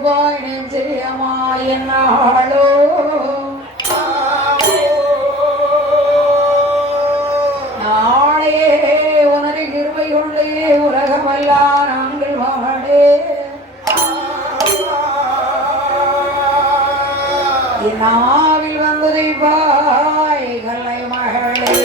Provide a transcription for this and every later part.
கொடுப்பாய் நிச்சயமாயனாளோ நாளே உனது கிருபை கொண்டே உலகமெல்லாம் நாங்கள் வாழே நாவில் வந்ததை பாய் கல்லை மகளே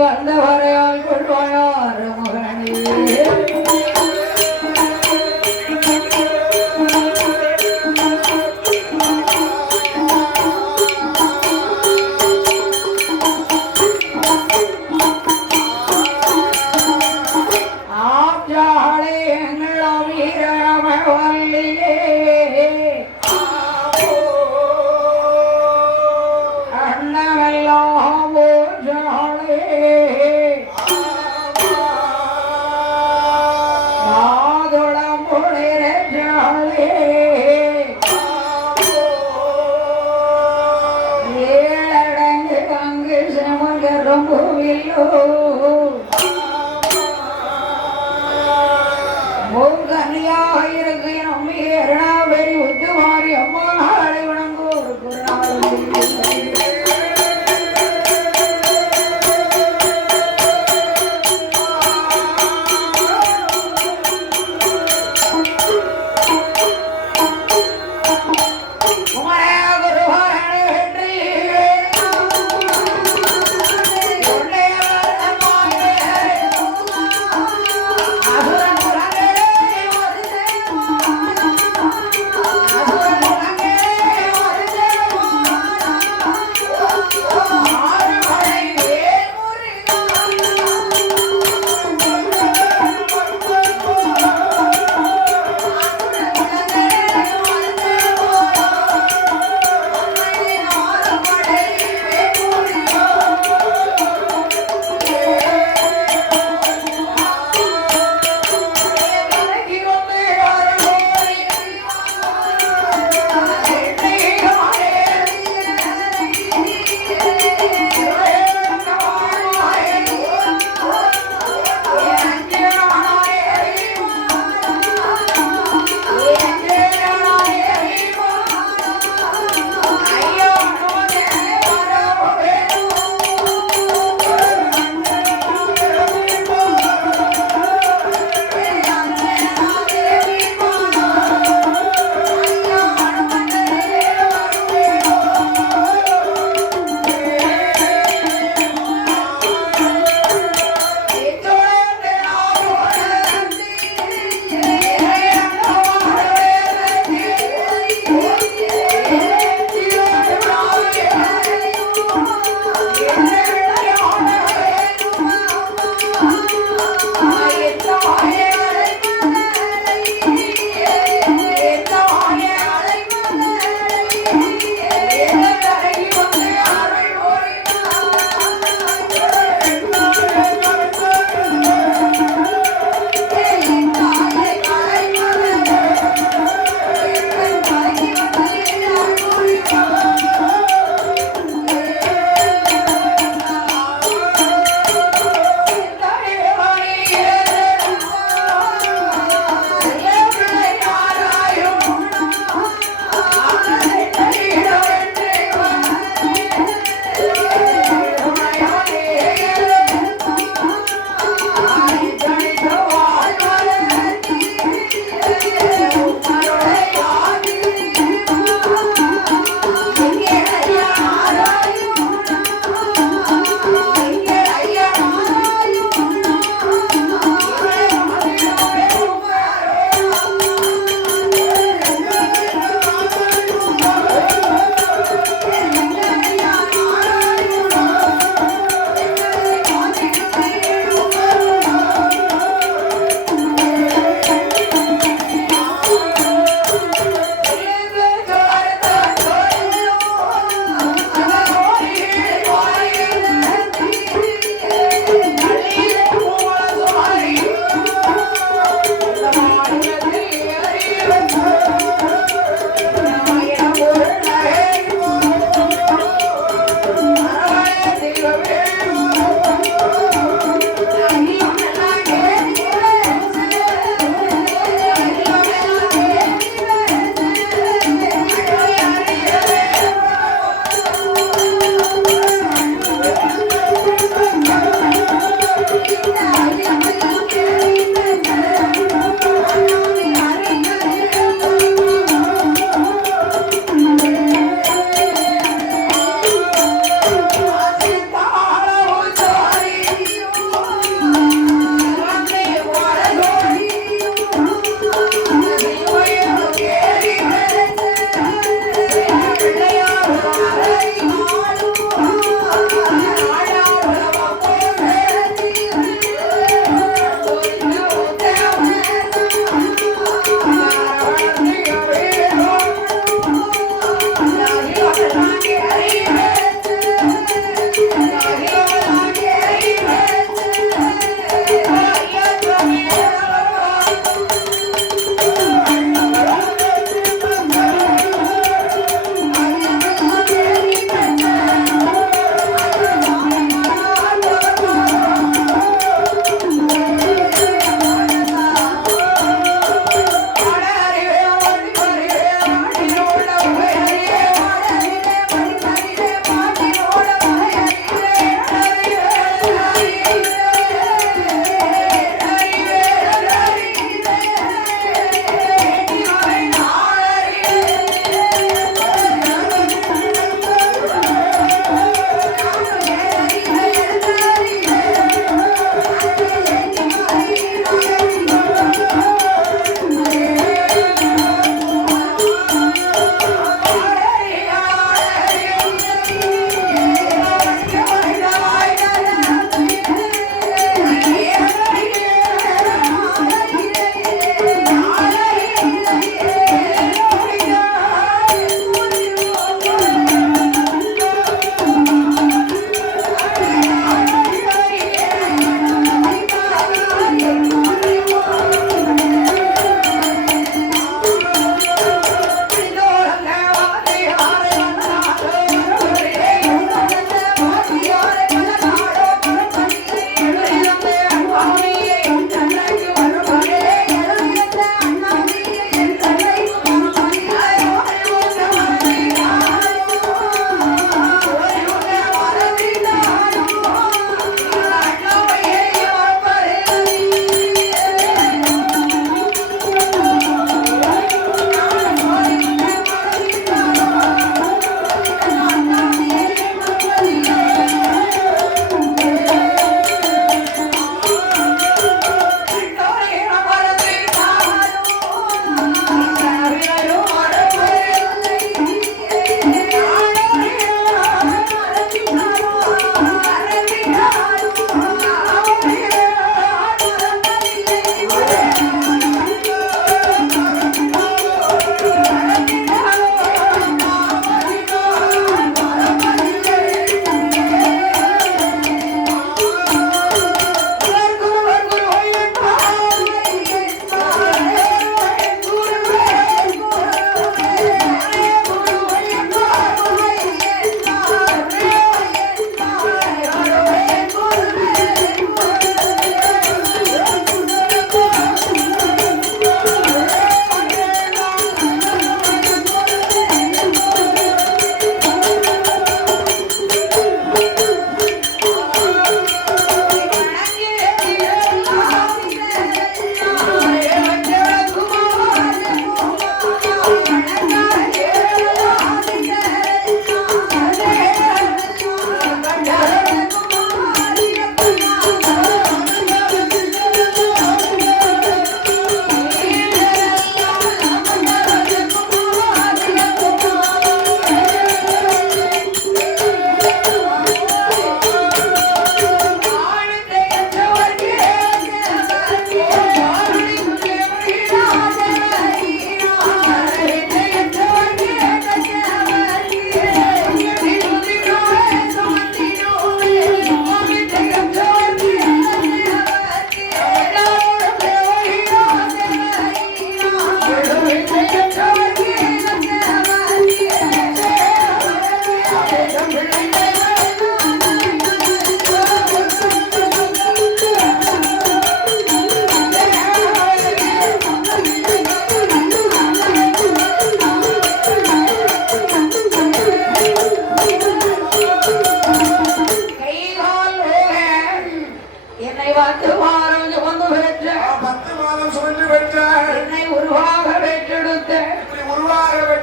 வந்தவரையால் கொள்வாயார் மகனே ஆச்சாளே எங்கள் வீரமவல்லியே அண்ணமெல்லாம் ஓஜாளே நாதுளம் புளிரஜாளே ஏழடங்கு அங்கு செமகரும் கோவிலோ மூர்கனியாக இருக்கு நம்பி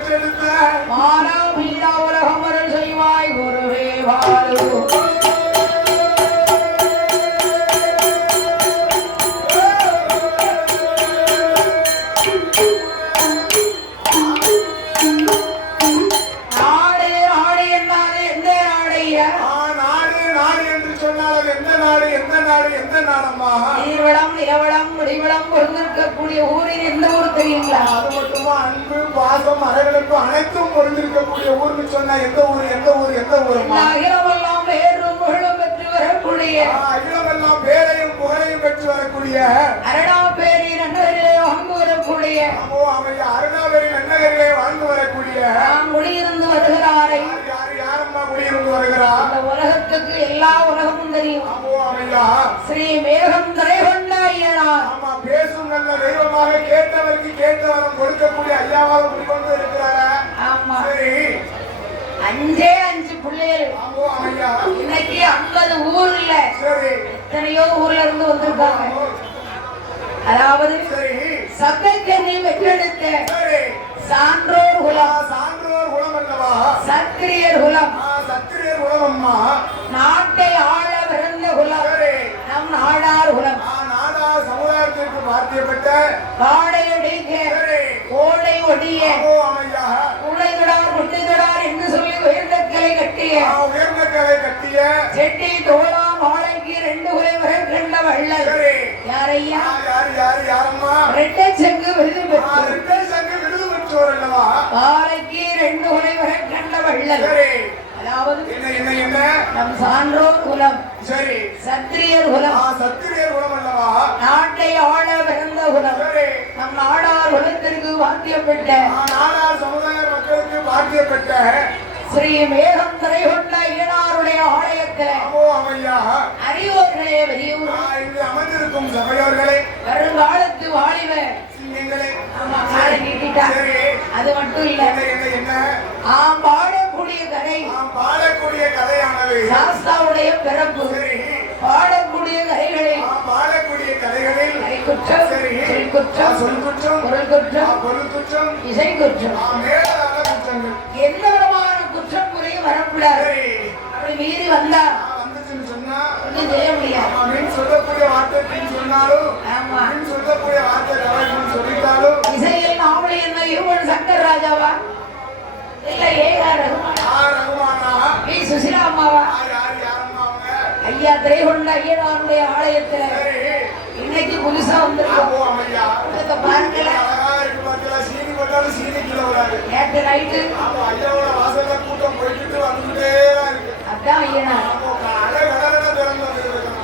பெற்றெடுத்த மாலா மீரா உலகமருள் செய்வாய் குருவே வாழு பொருந்திருக்கக்கூடிய ஊரில் எந்த ஊர் தெரியுங்களா? அது மட்டுமா அன்பு பாசம் மரங்களுக்கு அனைத்தும் பொருந்திருக்கக்கூடிய ஊர்னு சொன்னா எந்த ஊர் எந்த ஊர் எந்த ஊர்? அகிலமெல்லாம் பேரும் புகழும் பெற்று வரக்கூடிய அகிலமெல்லாம் பேரையும் புகழையும் பெற்று வரக்கூடிய அருணாபேரி நன்னகரிலே வாழ்ந்து வரக்கூடிய அருணாபேரி நன்னகரிலே வாழ்ந்து வரக்கூடிய குடியிருந்து வருகிறாரை யாரம்மா குடியிருந்து வருகிறார்? இந்த உலகத்துக்கு எல்லா உலகமும் தெரியும். ஸ்ரீ மேகம் தரை கொண்ட ஐயனார். ஆமா, பேசும் நல்ல தெய்வமாக கேட்டவருக்கு கேட்டவரம் கொடுக்கக்கூடிய ஐயாவாக குடிக்கொண்டு இருக்கிறாரா? ஆமா. சரி, 5 பிள்ளைகள். இன்னைக்கு 50 ஊர்ல எத்தனையோ ஊர்ல இருந்து வந்திருக்காங்க. அதாவது சக்கரக்கண்ணி வெற்றெடுத்த சான்றோர் குலம். சான்றோர் குலம் அல்லவா? சத்திரியர் குலம். சத்திரியர் குலம் அம்மா. நாட்டை ஆள பிறந்த குலம் நம் நாடார் குலம். நாடார் சமுதாயத்திற்கு பார்த்தியப்பட்ட காடையடிக்க கோடை ஒடிய உடைகடார் முட்டைகடார் என்று சொல்லி உயர்ந்த கலை கட்டிய செட்டி தோளா மாலைக்கு 2 குலை வரை கண்ட வள்ளல் யாரையா? யாரம்மா? ரெட்டை சங்கு விருது பெற்றோர் அல்லவா? மாலைக்கு 2 குலை வரை கண்ட வள்ளல். அதாவது என்ன நம் சான்றோர் குலம். சரி, சத்திரியர் குலம். சத்திரியர் குலம் அல்லவா? நாட்டை ஆள பிறந்த குலம். நம் நாடார் குலத்திற்கு வாத்தியப்பட்ட நாடார் சமுதாய மக்களுக்கு வாத்தியப்பட்ட ஸ்ரீ மேகம் தரை கொண்ட ஐயனாருடைய ஆலயத்தில் அறிவோர்களே பெரியவர் இங்கு அமர்ந்திருக்கும் சபையோர்களே வருங்காலத்து வாலிப அது மட்டும் இல்ல, பாடக்கூடிய கதை பாடக்கூடிய கதையானது சாஸ்தாவுடைய பிறப்பு. பாடக்கூடிய கதைகளில் பாடக்கூடிய கதைகளில் குற்றம், குற்றம், சொல் குற்றம், பொருள் குற்றம், பொருள் குற்றம், இசை குற்றம், குற்றங்கள் எந்த விதமான குற்றம் குறையும் வரக்கூடாது. அப்படி மீறி வந்தா சொன்னா ஒன்றும் செய்ய முடியாது. சொல்லக்கூடிய வார்த்தை சொன்னாலும் சொல்லக்கூடிய வார்த்தை சொல்லிட்டாலும் இசையில் நாவலி என்ன யுவன் சங்கர் ராஜாவா இல்ல ஏஆர் ரகுமானா வி சுசிலா அம்மாவா? ஐயா திரைகொண்ட ஐயனாருடைய ஆலயத்துல இன்னைக்கு புதுசா வந்திருக்கோம். பாருங்களேன், நேற்று நைட்டு கூட்டம் போயிட்டு வந்துட்டே அதான் ஐயனார்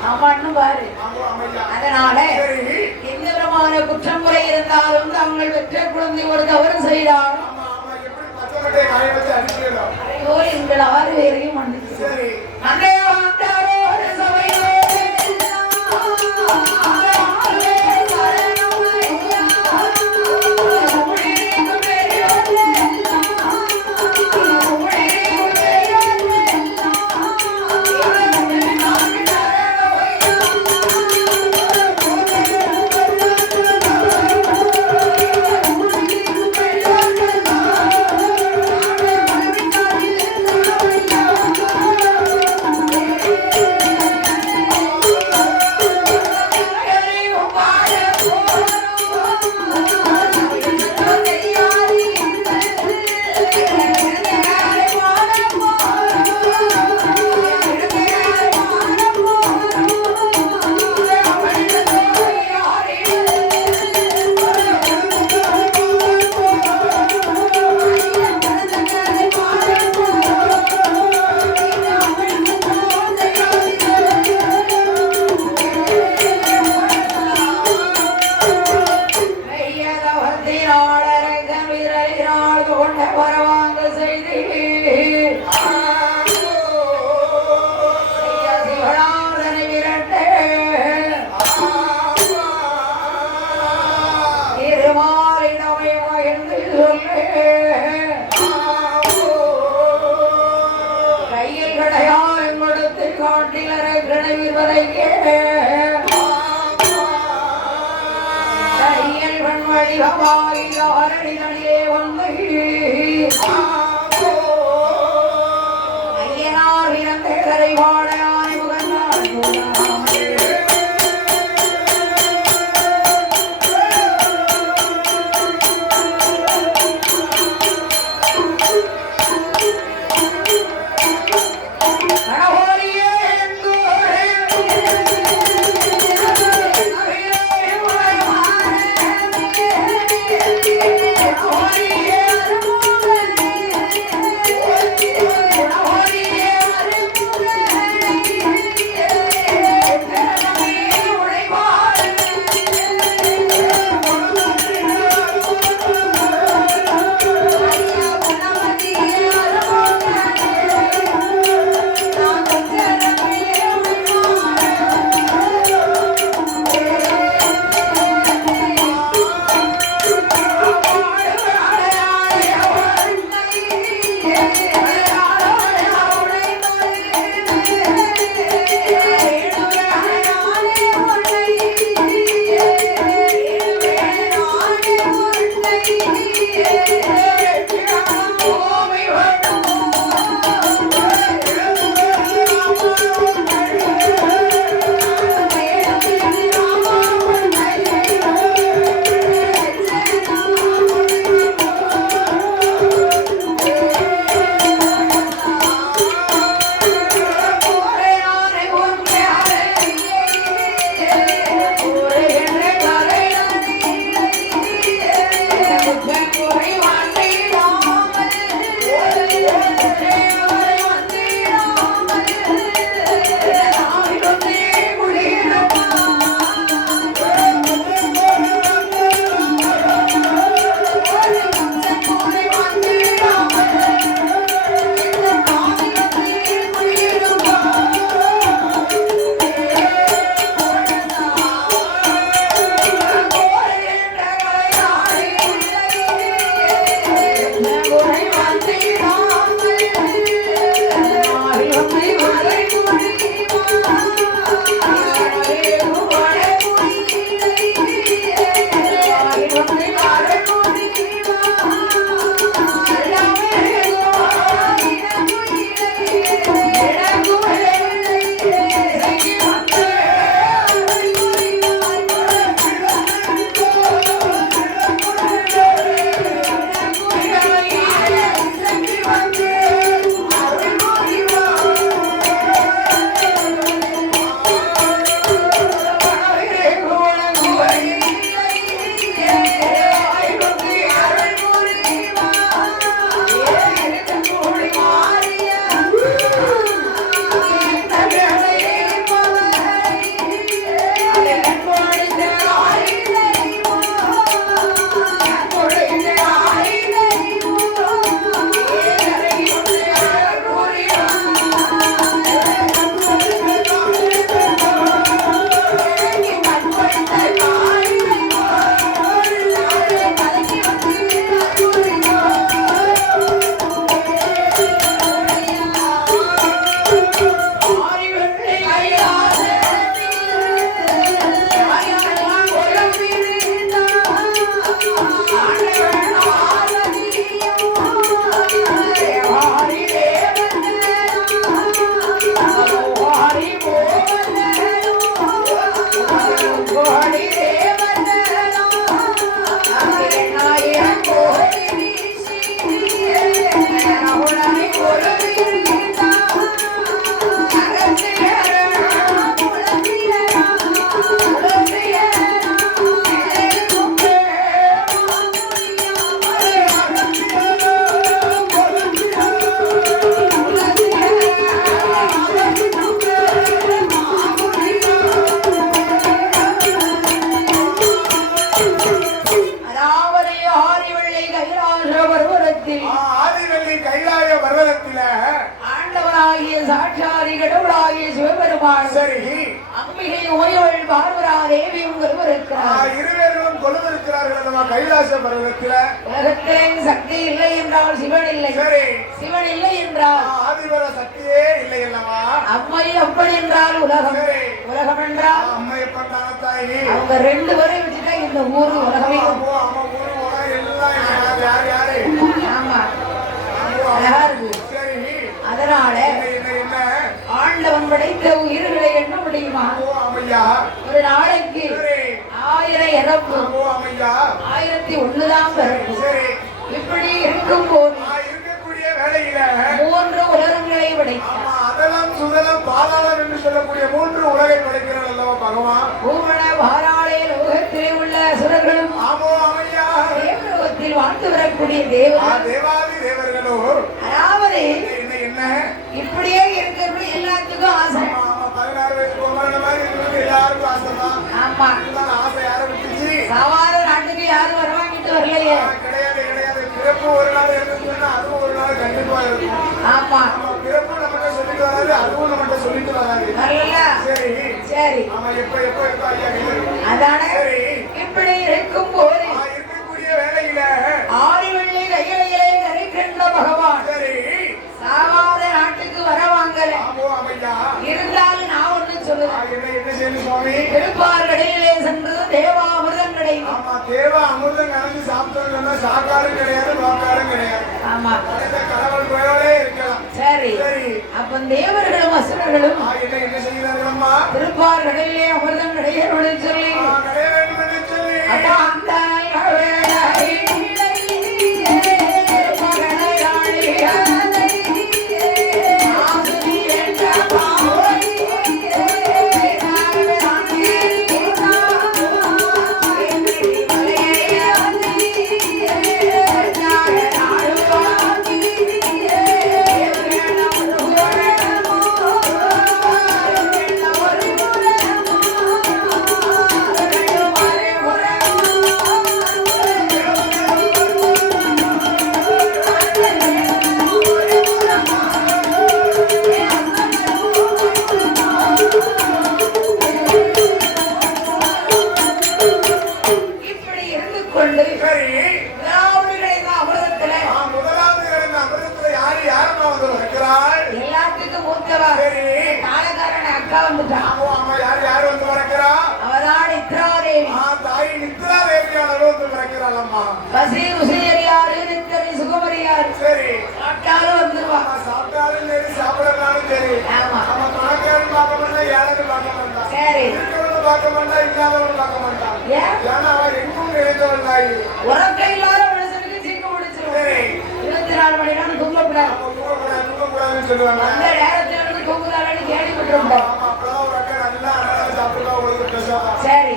ஆமான்னு பாரு. அதனால எந்த விதமான குற்றம் குறை இருந்தாலும் தாங்கள் வெற்ற குழந்தை ஒரு தவறு செய்தால் எங்கள் 6 பேரையும் மன்னிச்சு கையில் கடையால் கொடுத்து காட்டிலரை கிணவிவரைக்கே கையில் வன்வழிகமாய் ஆரணிகளிலே வந்து பர்வதத்தில் ஆதிவள்ளி கைலாய பர்வதத்தில ஆண்டவனாகிய சாட்சாரி கடவுளாகிய சிவபெருமான் சரி அம்பிகை ஓய்வள் பார்வரா தேவி உங்கள் இருக்கிறார். இருவரும் கொலுவிருக்கிறார்கள் அல்லவா கைலாச பர்வதத்தில. உலகத்திலே சக்தி இல்லை என்றால் சிவன் இல்லை, சரி சிவன் இல்லை என்றால் ஆதிபர சக்தியே இல்லை அல்லவா. அம்மை அப்பன் என்றால் உலகம், உலகம் என்றால் அம்மை அப்பன் தான தாயி. அவங்க ரெண்டு பேரையும் வச்சுட்டா இந்த ஊரு உலகமே. ஆமா அழகா இருக்கு. அதனால ஆண்டவன் படைத்த உயிர்களை எண்ண முடியுமா? ஒரு நாளைக்கு 1000 இறப்பு, 1001 தான் பிறப்பு. இப்படி இருக்கும் போது இருக்கக்கூடிய வேளையில 3 உலகங்களை படைத்தார். அதெல்லாம் சுதலம் பாதாளம் என்று சொல்லக்கூடிய 3 உலகை படைக்கிறார் அல்லவா பகவான். பூமண பாராளே லோகத்திலே உள்ள அசுரர்களும் தேவலோகத்தில் வாழ்ந்து வரக்கூடிய தேவாதி தேவர்களோ. அதாவது என்ன இப்படியே இருக்கிறது எல்லாத்துக்கும் ஆசை. 16 வயசு பொம்பளை மாதிரி இருக்கிறது எல்லாருக்கும் ஆசைதான். ஆமா ஆசை யாரை விட்டுச்சு? சாவாத நாட்டுக்கு யாரும் வரவாங்கிட்டு வரலையே. கிடையாது கிடையாது. பிறப்பு ஒரு நாள் இருக்குன்னா அதுவும் ஒரு நாள் கண்டிப்பா இருக்கும். ஆமா பிறப்பு நம்மகிட்ட சொல்லிட்டு வராது, அதுவும் நம்மகிட்ட சொல்லிட்டு வராது. சரி சரி ஆமா எப்ப எப்ப எப்ப ஐயா அதானே. இப்படி இருக்கும் போது இருக்கக்கூடிய வேலையில ஆதிவள்ளி கையிலே நிறைக்கின்ற பகவான் சரி சாவாத நாட்டுக்கு வரவாங்கல. இருந்தாலும் நான் ஒண்ணு சொல்லுவேன். என்ன செய்யணும் சுவாமி? திருப்பார் கடலிலே சென்று தேவா அமிர்தம் கிடைக்கும். ஆமா தேவா அமிர்தம் கலந்து சாப்பிட்டோம்னா சாக்காடும் கிடையாது வாக்காடும் கிடையாது. ஆமா கடவுள் போயோடே இருக்கலாம். சரி சரி அப்ப தேவர்களும் அசுரர்களும் என்ன செய்கிறார்களம்மா? திருப்பார் கடலிலே அமிர்தம் கிடையாது சொல்லி கிடைய வேண்டும் என்று சொல்லி அப்ப அந்த எல்லாத்துக்கும் மூத்தவா காலக்காரன் அக்கா வந்துட்டான். அவதான் நித்ராதேவி. பசி ருசியறியாரு நித்தரி சுகமறியாரு. சரி சாப்பிட்டாலும் வந்துருவா. சாப்பிட்டாலும் சரி சாப்பிடறாலும் சரி. ஆமா நம்ம பணக்காரன் பார்க்க மாட்டா, யாரும் பார்க்க மாட்டா. சரி இருக்கிறவங்க பார்க்க மாட்டா, இல்லாதவங்க பார்க்க மாட்டா. ஏன்னா அவன் எங்கும் நிறைந்தவள் தாய். உறக்க இல்லாத மனுஷனுக்கு சீக்கு முடிச்சிடும். சரி 24 மணி நேரம் தூங்கக்கூடாது. தூங்கக்கூடாதுன்னு சொல்லுவாங்க. அந்த நேரத்துல இருந்து தூங்குறாங்கன்னு கேள்விப்பட்டிருந்தோம். சரி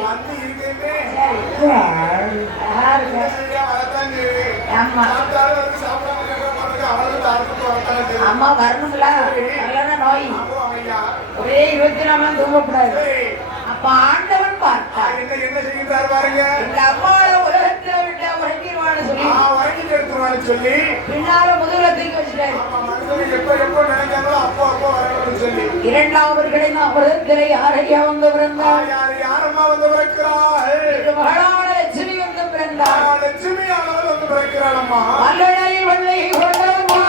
அம்மா வரணும்ல நோய் ஒரே 24 மணி தூங்கக்கூடாது. அப்ப ஆண்டவன் பார்த்தா என்ன செய்கிறார் பாருங்க. இந்த அம்மாவோட உலகத்துல விட்ட உறங்கிடுவான்னு சொல்லி உறங்கிட்டு எடுத்துருவான்னு சொல்லி பின்னால முதுகுல தூக்கி வச்சுட்டாரு. எப்ப எப்ப நினைக்கிறாங்களோ அப்போ அப்போ வரணும்னு சொல்லி இரண்டாவதுகளை உலகத்திலே யாரையா வந்து பிறந்தாள்? யாரம்மா வந்து பிறக்கிறாள்? மகளான லட்சுமி வந்து பிறந்தாள். லட்சுமி ஆனவள் வந்து பிறக்கிறாள். அம்மா மல்லடை வள்ளி கொண்டம்மா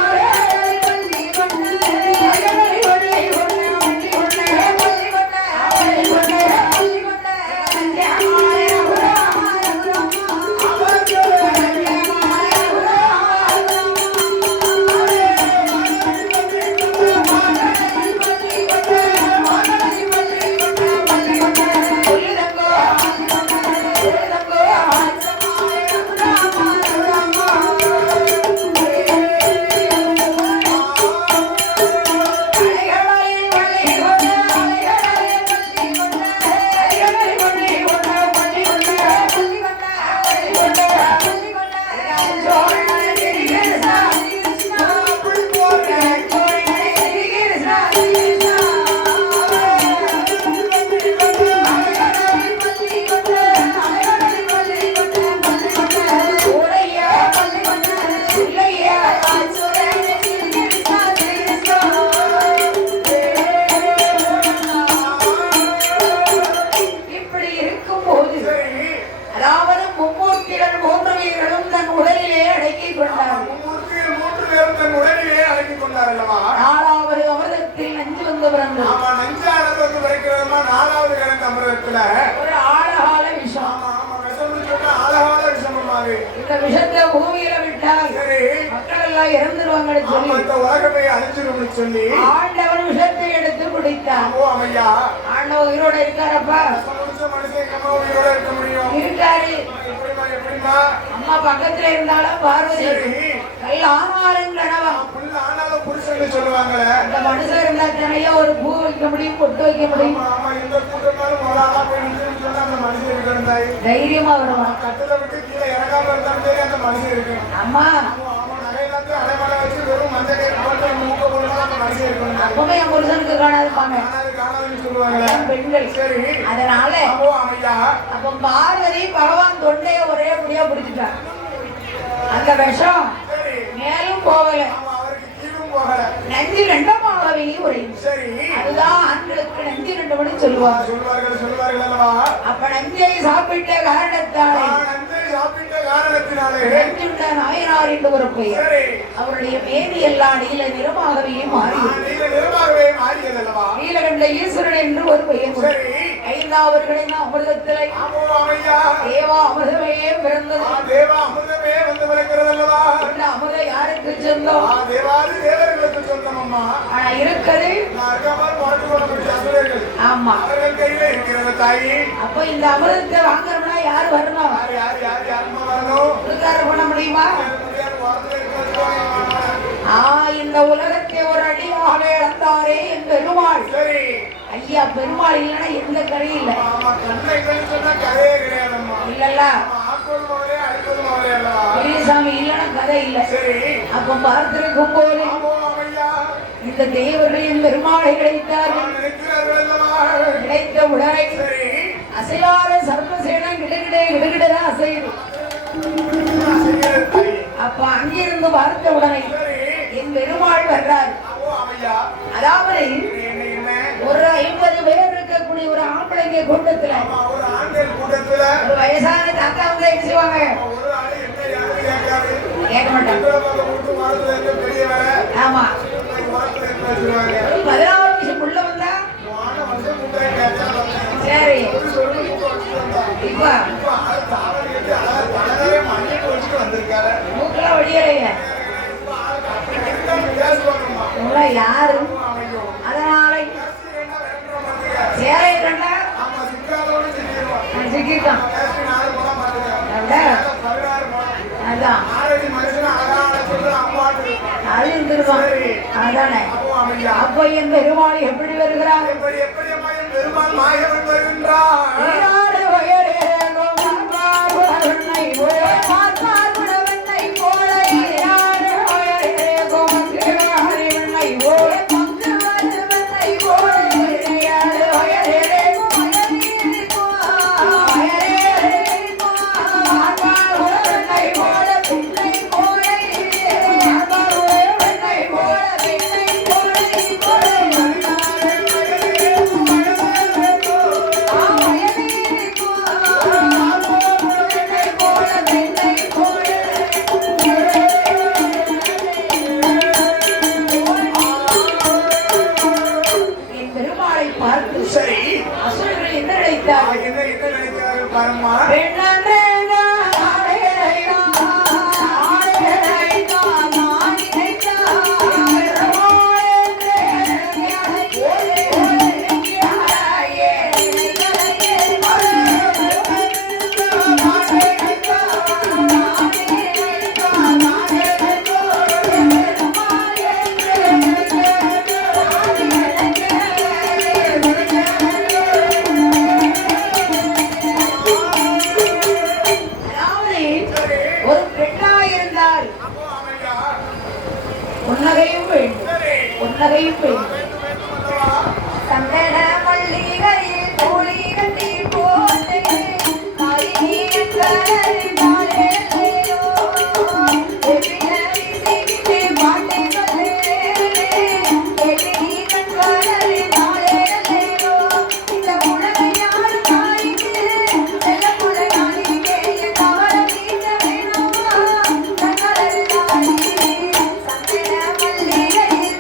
வந்தார் அல்லவா? 4வது அமிர்தத்தில் நஞ்சு வந்து பிறந்தது. ஆமா, நஞ்சானது வந்து பிறக்கிறதுமா 4வது கிழங்கு அமிர்தத்துல ஒரு ஆழகால விஷம். ஆமா ஆமா, விஷம்னு சொன்னா ஆழகால விஷமமாவே. இந்த விஷத்தை பூமியில விட்டால் சரி, மக்கள் எல்லாம் இறந்துருவாங்கன்னு ஆமா, சொல்லி இந்த உலகமே அழிஞ்சிரும்னு சொல்லி ஆண்டவன் விஷத்தை எடுத்து குடித்தார். ஓ ஐயா, ஆண்டவன் உயிரோட இருக்காரப்பா? விஷம் குடிச்ச மனுஷன் எங்கம்மா உயிரோட இருக்க முடியும்? இருக்காரு. எப்படிமா எப்படிமா? அம்மா பக்கத்துல இருந்தாலும் பார்வதி சரி, கல் ஆனாலும் கனவா. புள்ள ஆனாலும் புருஷன்னு சொல்லுவாங்களே. இந்த மனுஷன் இருந்தா தனியா ஒரு பூ வைக்க முடியும், பொட்டு வைக்க முடியும். ஆமா ஆமா, இந்த கூட்டத்தாலும் ஒரு ஆளா போய் நின்னுன்னு சொன்னா அந்த மனுஷன் இருந்தாய். தைரியமா வருவான். கட்டில விட்டு கீழே இறங்காம இருந்தாலும் சரி அந்த மனுஷன் இருக்கு. அம்மா ஆமா ஆமா, நகை எல்லாத்தையும் அடைமலை வச்சு வெறும் மஞ்சள் கயிறு போட்டு மூக்க போடுறதா அந்த மனுஷன் இருக்கணும். அப்பவே என் புருஷனுக்கு காணாதுப்பாங்க காணாதுன்னு சொல்லுவாங்களே. பெண்கள். சரி, அதனால ஓ ஐயா, அப்ப பார்வதி பகவான் தொண்டைய ஒரே முடியா பிடிச்சிட்டான். அந்த விஷம் சரி, மேலும் போகல, ஆமா, அவருக்கு கீழும் போகல. நஞ்சு ரெண்டமாகவே உரையும். சரி, அதுதான் ஆண்களுக்கு நஞ்சு ரெண்டு மணி சொல்லுவாங்க. சொல்வார்கள் அல்லவா? அப்ப நஞ்சை சாப்பிட்ட காரணத்தாலே நஞ்சை சாப்பிட்ட காரணத்தினாலே நஞ்சுண்ட நாயனார் என்று ஒரு பெயர். சரி, அவருடைய மேனி எல்லாம் நீல நிறமாகவே மாறியது. நீல நிறமாகவே மாறியது அல்லவா? நீலகண்ட ஈஸ்வரன் என்று ஒரு பெயர். சரி, 5வது கிழங்கு அமிர்தத்திலே ஆமோ ஐயா, தேவா அமிர்தமே பிறந்தது. தேவா அமிர்தமே வந்து பிறக்கிறது அல்லவா? இந்த அமிர்தம் யாருக்கு சொந்தம்? தேவாதி தேவர்களுக்கு சொந்தம் அம்மா. ஆனா இருக்குது. அர்க்கமார் வாழ்ந்து கொள்ள முடிய அசுரர்கள் ஆமா, அவர்கள் கையில இருக்கிறது தாயி. அப்ப இந்த அமிர்தத்தை வாங்கணும்னா யாரு வரணும்? யார் யார் யார் யாருமா வரணும்? உருக்கார பண்ண முடியுமா? முடியாத வாரத்துல இருக்கிறது. இந்த உலகத்தை ஒரு அடியாக இழந்தாரே என் பெருமாள். சரி, ஐயா, பெருமாள் இல்லைன்னா எந்த கரையும் இல்லை. ஆமா, கண்ணை சொன்னா கதையே கிடையாதம்மா. இல்லல்ல, ஆக்குவதும் அவரே அழிப்பதும் அவரே அல்லவா? பெரியசாமி இல்லைன்னா கதை இல்லை. சரி, அப்ப பார்த்திருக்கும் போது ஆமோ ஐயா, இந்த தேவர்களின் பெருமாளை கிடைத்தார்கள். நினைக்கிறார்கள் அல்லவா? கிடைத்த உடனே சரி, அசையாத சர்வசேனம் கிடுகிடா அசையுது. செய்கிறது தாயி. அப்ப அங்கிருந்து பார்த்த உடனே சரி, என் பெருமாள் வர்றார். ஆமோ ஐயா, அதாவது என்ன என்ன? ஒரு 50 பேர் இருக்கக்கூடிய ஒரு ஆம்பளைங்க கூட்டத்துல ஆமா, ஒரு ஆண்கள் கூட்டத்துல ஒரு வயசான தாத்தா வந்து என்ன செய்வாங்க? ஒரு ஆளு என்ன யாரு கேட்காது. கேட்க மாட்டாங்க. உங்களை கூட்டு வாரத்துல இருக்க பெரியவரை ஆமா, வாரத்துல இருக்க வச்சுருவாங்க. ஒரு 16 வயசு புள்ள வந்தா வான வருஷம் முன்னாடி கேட்டா சரி. ஒரு சொல்லு மூக்க வச்சுட்டு வந்தா. இப்ப இப்ப ஆளு தாவணி கட்டி அழகா தலைவரே மண்ணிட்டு வச்சுட்டு வந்திருக்காரு. மூக்கெல்லாம் வழியறைய இப்ப ஆளுக்கு அப்படி இருந்தாலும் பேசுவாங்கம்மா. இவங்க யாரு? ஐயோ, அதனால பேசுறேன்னா விளம்பரம் பண்ணுங்க. சேலை கண்டா ஆமா, சிக்காதோடு செஞ்சிருவான். நான் சிக்கிட்டான். பேசி 4 படம் பாத்துக்க. அப்படியே 16 படம். அதான் 6 மனுஷன் அழகான சொல்ற அம்மாட்டு. அது இருந்துருவான். அதானே. அப்போ அமையா, அப்ப என் பெருமாள் எப்படி வருகிறார்? எப்படி எப்படி அம்மா என் பெருமாள் மாயவன் வருகின்றான். ஈராடு வயலேறும் பார்ப்பார்வனை போல, பார்ப்பார்வனை போல, ஈராடு வயலேறும் திருவாரிவனை போல, பங்குவருவனை போல, ஈராடு வயலேறும் பார்ப்பார்வனை போல, பிள்ளை போல, பார்ப்பார்வனை போல, பிள்ளை என் பெருமாளை பார்த்து சரி, அசுரர்கள் என்ன நினைத்தார்கள்? என்ன என்ன நினைக்கிறார்கள் பாரும்மா. ஒரு பெண்ணாயிருந்தால் அப்போ அமையா, புன்னகையும் வேண்டும், சரி, புன்னகையும் வேண்டும். வேண்டும் வேண்டும் அல்லவா? சந்தன மல்லிகையில் தோழி கட்டி போட்டு காயின் கலரினாலே லேயோ எபினரி சிகிச்சை பாட்டை சொல்லே எபினி கண்கலரினாலே லேயோ இந்த உலகை யாரு காய்க்கு செல்ல புலனாளியே என் அவள வீட்ட வேணுமா கண்கலரினாலே சந்தன மல்லிகையில்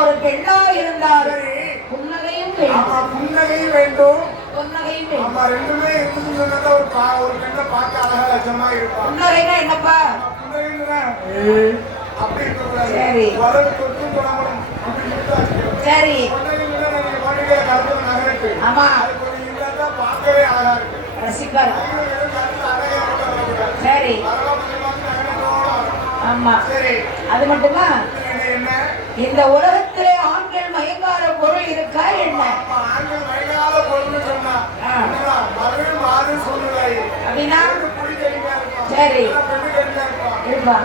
ஒரு பெண்ணா இருந்தால் சரி. புன்னகையும் ஆமா, வேண்டும். புன்னகையும் வேண்டும். புன்னகையும் வேண்டும். ஆமா, ரெண்டுமே இருக்குன்னு சொன்னா ஒரு பெண்ணை பார்க்க அழகா லட்சமா இருப்பான். புன்னகைனா என்னப்பா? புன்னகைன்னா அப்படி இருக்கக்கூடாது. சரி. உடல் தொட்டு குணப்படும் அப்படி இருந்தா சரி. புன்னகைன்னா நீங்க பாட்டுக்கு கருத்து நகரத்து. ஆமா. அது கொஞ்சம் இருந்தா தான் பார்க்கவே அழகா இருக்கு. ரசிப்பார். கருத்து அழகா இருக்கக்கூடாது. சரி. அதெல்லாம் கொஞ்சம் பார்த்து நகரத்தோட. ஆமா. சரி. அது மட்டும்தான் என்ன இந்த உலகத்திலே ஆண்கள் மயங்காத பொருள் இருக்கா என்ன? ஆண்கள் மயங்காத பொருள்னு சொன்னா மறுபடியும் மாறு சூழ்நிலை அப்படின்னா புடி தெளிவா இருக்கும். சரி பெண்ணு தெளிவா இருக்கும். இருப்பா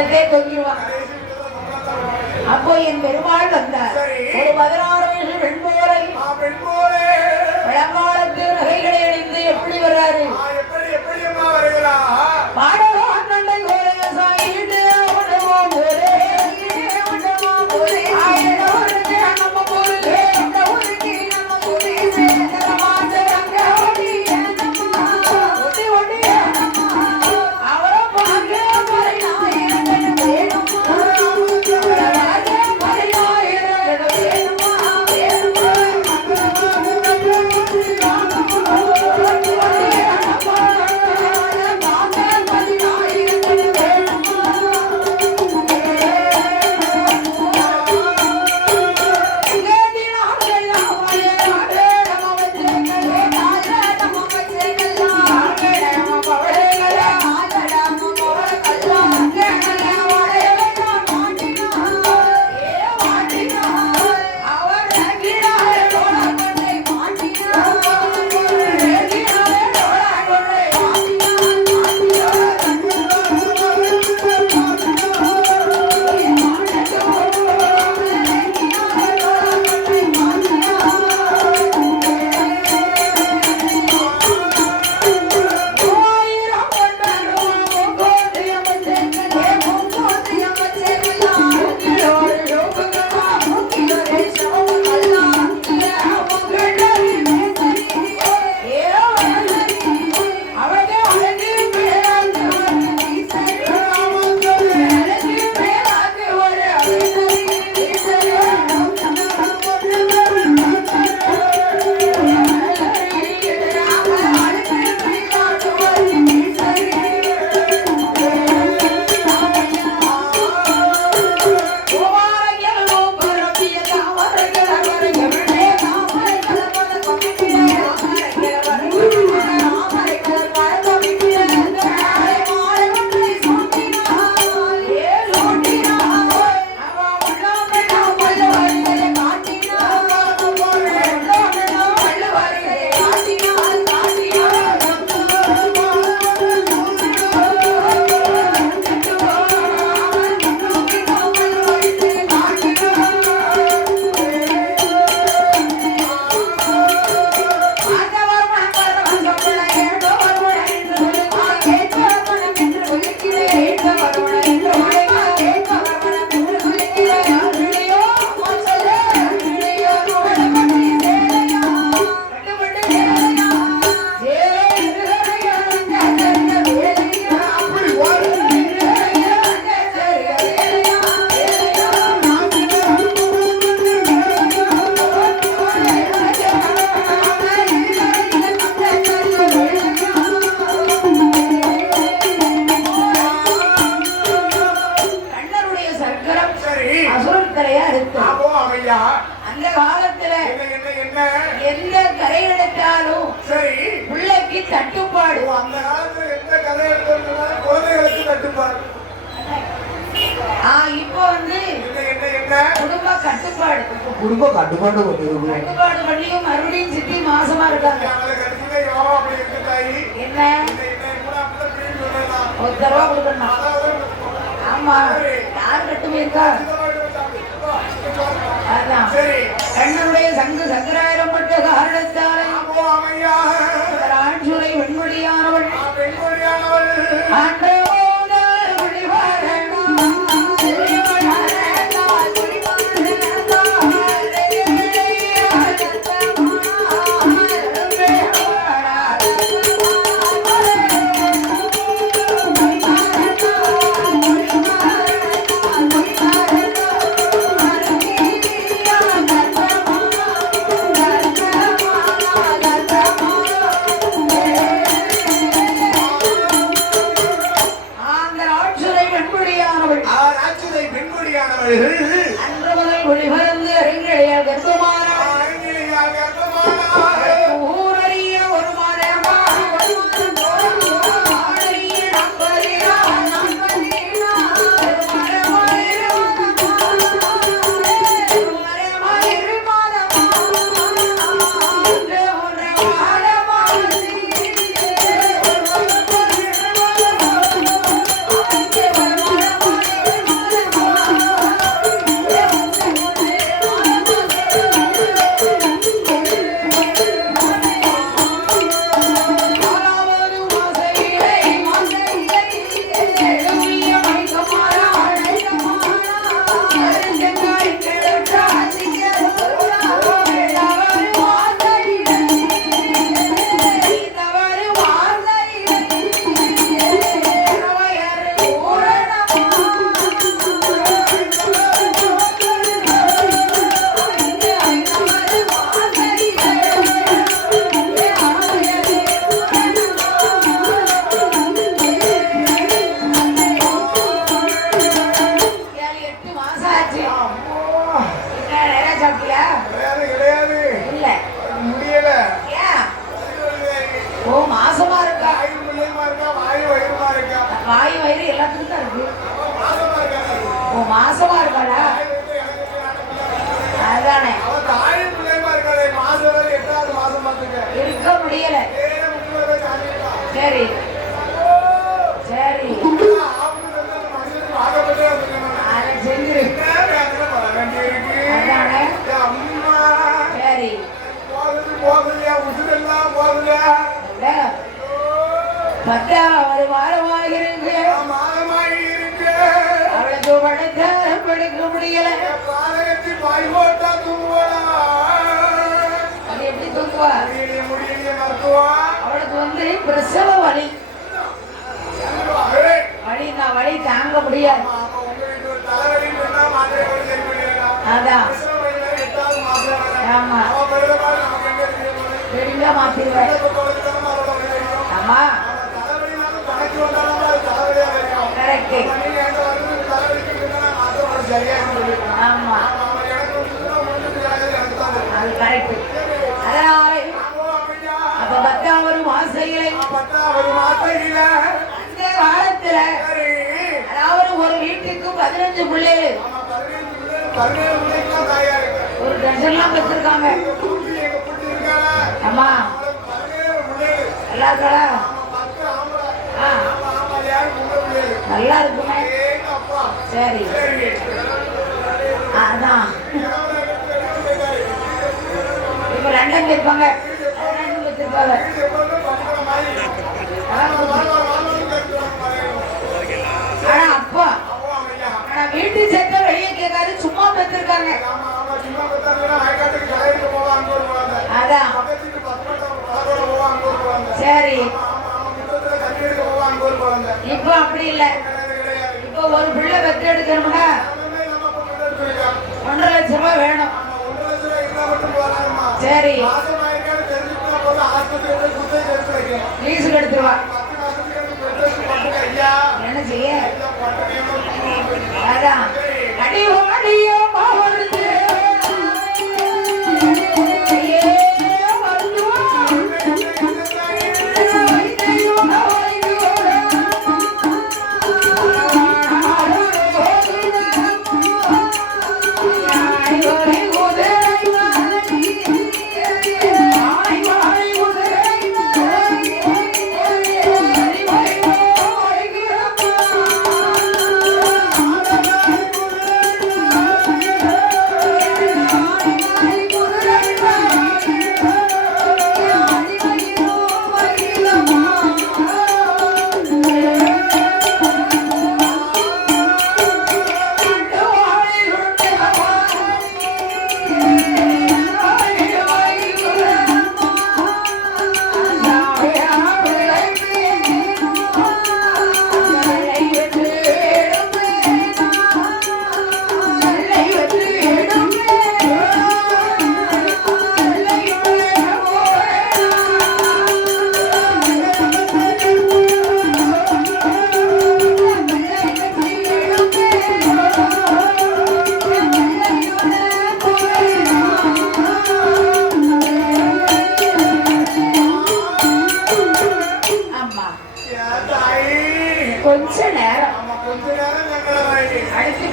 இதே தொங்கிடுவான். அப்போ என் பெருமாள் வந்தார். ஒரு 16 வயசு பெண் போரை பழங்காலத்து நகைகளை அணிந்து எப்படி வர்றாரு? பாடகன் நண்டை போல சாயிடு உடவோ போலே ஆயிடவருக்கு நம்ம போலே இந்த ஊருக்கு நம்ம போலே சேரமாத அங்க ஓடி ஓடி அவரை பார்க்க பரிணாயிரம் வேணும் பரிணாயிரம் வேணுமா அந்த காலத்துல எந்த கரை எடுத்தாலும் பிள்ளைக்கு தட்டுப்பாடு. அந்த காலத்துல எந்த கரை எடுத்தாலும் குழந்தைகளுக்கு தட்டுப்பாடு. இப்போ வந்து குடும்ப கட்டுப்பாடு பண்ணியும் மறுபடியும் சித்தி மாசமா இருக்காங்க. என்ன ஒரு தடவை கொடுக்கணும். ஆமா, யார் கட்டுமே இருக்கா? அதான் கண்ணனுடைய சங்கு சங்கராயிரம் பட்ட காரணத்தாலே ஆண்சுரை வெண்மொழியானவள் ஆசை பெண்கொடியானவர்கள் அன்று முதல் ஒளிபரந்து அறிஞரையால் கர்ப்பமானார். ஊரறிய ஒரு மரமா ஆடறிய நம்பரியா வாய் வயிறு எல்லாத்துக்கும் தான் இருக்கு. மாசமா இருக்காடா? அதானே இருக்க முடியல. சரி சரி அதை செஞ்சிரு. அதானே சரி பத்தா ஒரு வாரமாக இருக்கு. அவளுக்கு படுக்க முடியல. அது எப்படி தூங்குவா? அவளுக்கு வந்து பிரசவ வலி வலி தாங்க முடியாது. அதான் ஆமா தெரிஞ்சா மாத்திருவேன். ஆமா கரெக்ட். ஆமா அது கரெக்ட். அதனால அப்ப 10வது மாசையில அந்த காலத்துல அதாவது ஒரு வீட்டுக்கு 15 பிள்ளைகள் ஒரு டசன்லாம் வச்சிருக்காங்க. ஆமா நல்லா இருக்கா? நல்லா இருக்குமே. சரி அதான் இப்ப 2 இருப்பாங்க. 2 வச்சிருப்பாங்க. ஆனா அப்பா ஆனா வீட்டு சேர்க்க வெளியே கேட்காது. சும்மா பெற்றிருக்காங்க. அதான் சரி. இப்ப அப்படி இல்லை. இப்ப ஒரு பிள்ளை பெற்று எடுக்கணும்னா 1.5 லட்சம் ரூபாய் வேணும். சரி லீஸுக்கு எடுத்துருவா. என்ன செய்ய? அதான் அடிவாடியோ மாவடுது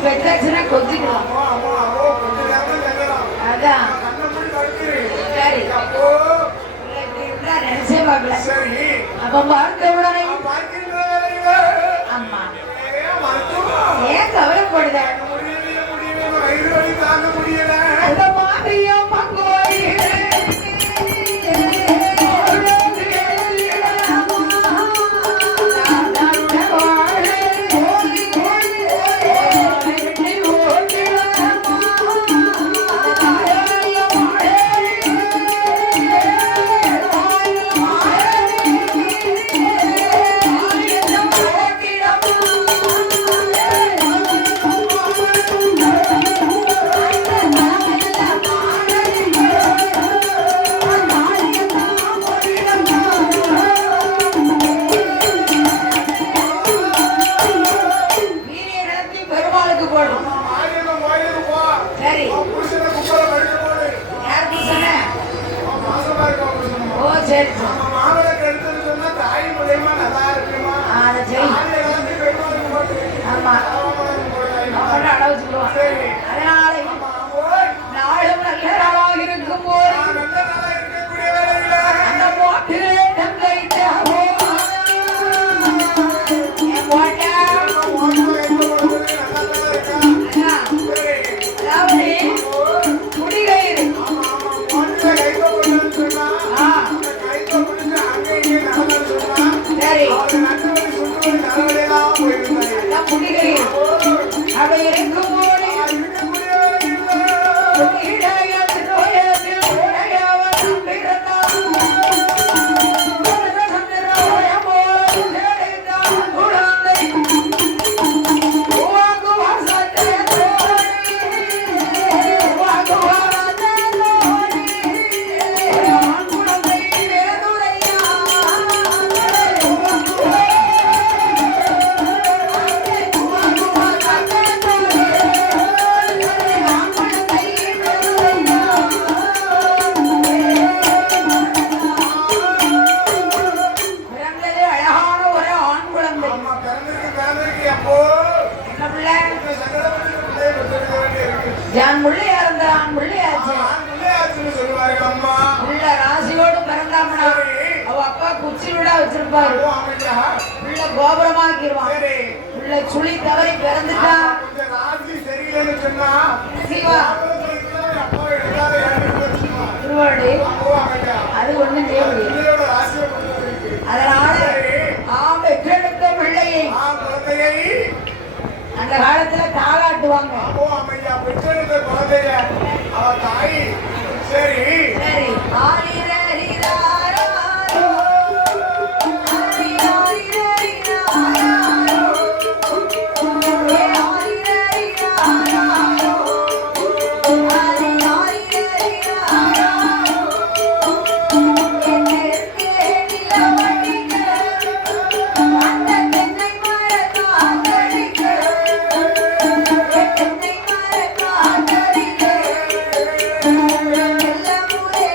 பெற்றாச்சுன்னா கொஞ்சிக்கலாம். ஆமா, ஆமா, ஆமா, கொஞ்ச நேரம் தங்கலாம். அதான் கண்ணை மூடி படுத்துரு. சரி. அப்போ இப்படி இருந்தா நினைச்சே பார்க்கல. சரி அப்ப பார்த்த உடனே நான் பார்க்கின்ற வேளையில அம்மா ஏன் மருத்துவம் ஏன் கவலைப்படுத? முடியல முடியல வயிறு வலி தாங்க முடியல. அந்த மாரியம் கோயில் பெருமாளுக்கு போடும். மாரியம்மன் கோயிலுக்கு போ. சரி உன் புருஷனை கும்பல படுக்க போடு. யாருக்கு சொன்ன? அவன் மாசமா இருக்கான் புருஷன். ஓ சரி சரி. நம்ம மாவிளக்கு எடுத்துன்னு சொன்னா தாய் மூலியமா நல்லா இருக்குமா? அதை செய். தாலி கலந்து பெருமாளுக்கு போட்டு. ஆமா ராமநாதன் கோயில். அவன் அளவு சொல்லுவான். சரி. அதனால ஆமா, ஓய். நாளும் நல்ல நாளாக இருக்கும் போது நான் நல்ல நாளா இருக்கக்கூடிய வேளையில அந்த மோட்டிலே தங்கை தேவோ என் போட்டா ஓட்டுல எந்த பொழுது நல்லா தான் இருக்கா. அதான். சரி. அதாவது ஓய். குடிகயிறு. ஆமா, ஆமா, ஓட்டுல கைத்த போட்டுன்னு சொன்னா ஆ அந்த கைத்த பிடிச்சு அங்கே இங்கே நடந்தன்னு சொன்னா சரி அவரு நட்டு வலி சுண்டு வலி தலைவலியெல்லாம் போயிருந்தாங்க. அதான் குடிகயிறு. ஓய். அவ இருக்கும் போது நான் இருக்கக்கூடிய வேளையில இடையது நோயது உடையவன் நம்பியிருந்தான். மனித சந்திரன் போல் தேடினான் குழந்தை. வாங்குவாசத்தை தோழி, வாங்குவாசத்தை தோழி, ஆண் குழந்தை வேதுரையா. பிறந்தது அழகான ஒரு ஆண் குழந்தை. அம்மா பிறந்திருக்கு அப்போ என்ன பிள்ளை? இந்த சங்கடப்பட்டு பிள்ளையை பெற்றெடுக்க வேண்டியிருக்கு. ஜான் முள்ளையா இருந்த ஆண் முள்ளையாச்சு. ஆண் பிள்ளையாச்சுன்னு சொல்லுவார்கள் அம்மா. உள்ள ராசியோடு பிறந்தாமனா அவ அப்பா குச்சி விடா வச்சிருப்பாரு. ஓ, அமைச்சா. உள்ள கோபுரமாக்கிடுவான். சரி. உள்ள சுழி தவறி பிறந்துட்டா கொஞ்சம் ராசி சரியில்லைன்னு சொன்னா சிவா அப்பா எடுக்காத இறங்கி வச்சுக்குவா. திருவாடு ஓ, அமைச்சா. அது ஒண்ணும் செய்ய முடியாது. பிள்ளையோட ராசியை பொறுத்து இருக்கு. அதனால ஆம் பெற்றெடுத்த பிள்ளையை குழந்தையை அந்த காலத்துல தாளாட்டுவாங்க. ஓ, அமைச்சா பெற்றெடுத்த குழந்தைய அவ தாய் சரி சரி ஆரிரரிராரோ, ஆரிரரிராரோ, ஏ ஆரிரரிராரோ, ஆரிரரிராரோ, என்னென்னே நிலவழிக்க, அந்த தென்னை மரக் காத்தடிக்க, தென்னை மரக் காத்தடிக்க, வெள்ளமுதே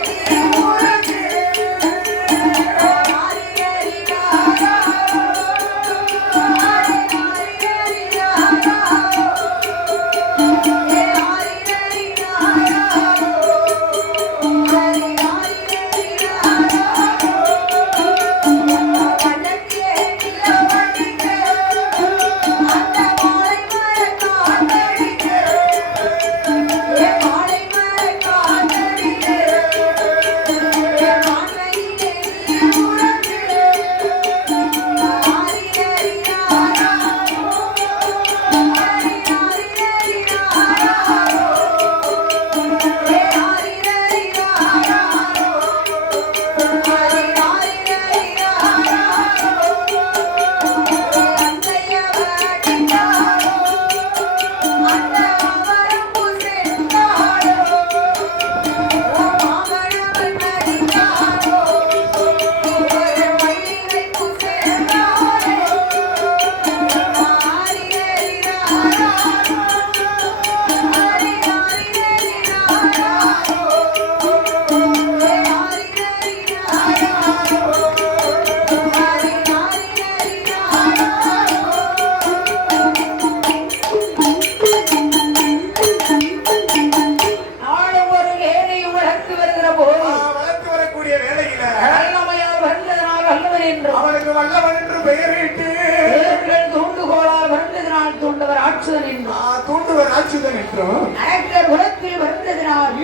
தூண்டவர் ஆட்சுதன் என்றும் தூண்டுவர் ஆட்சிதன் என்றும் அரக்கர் குலத்தில் வந்ததினால்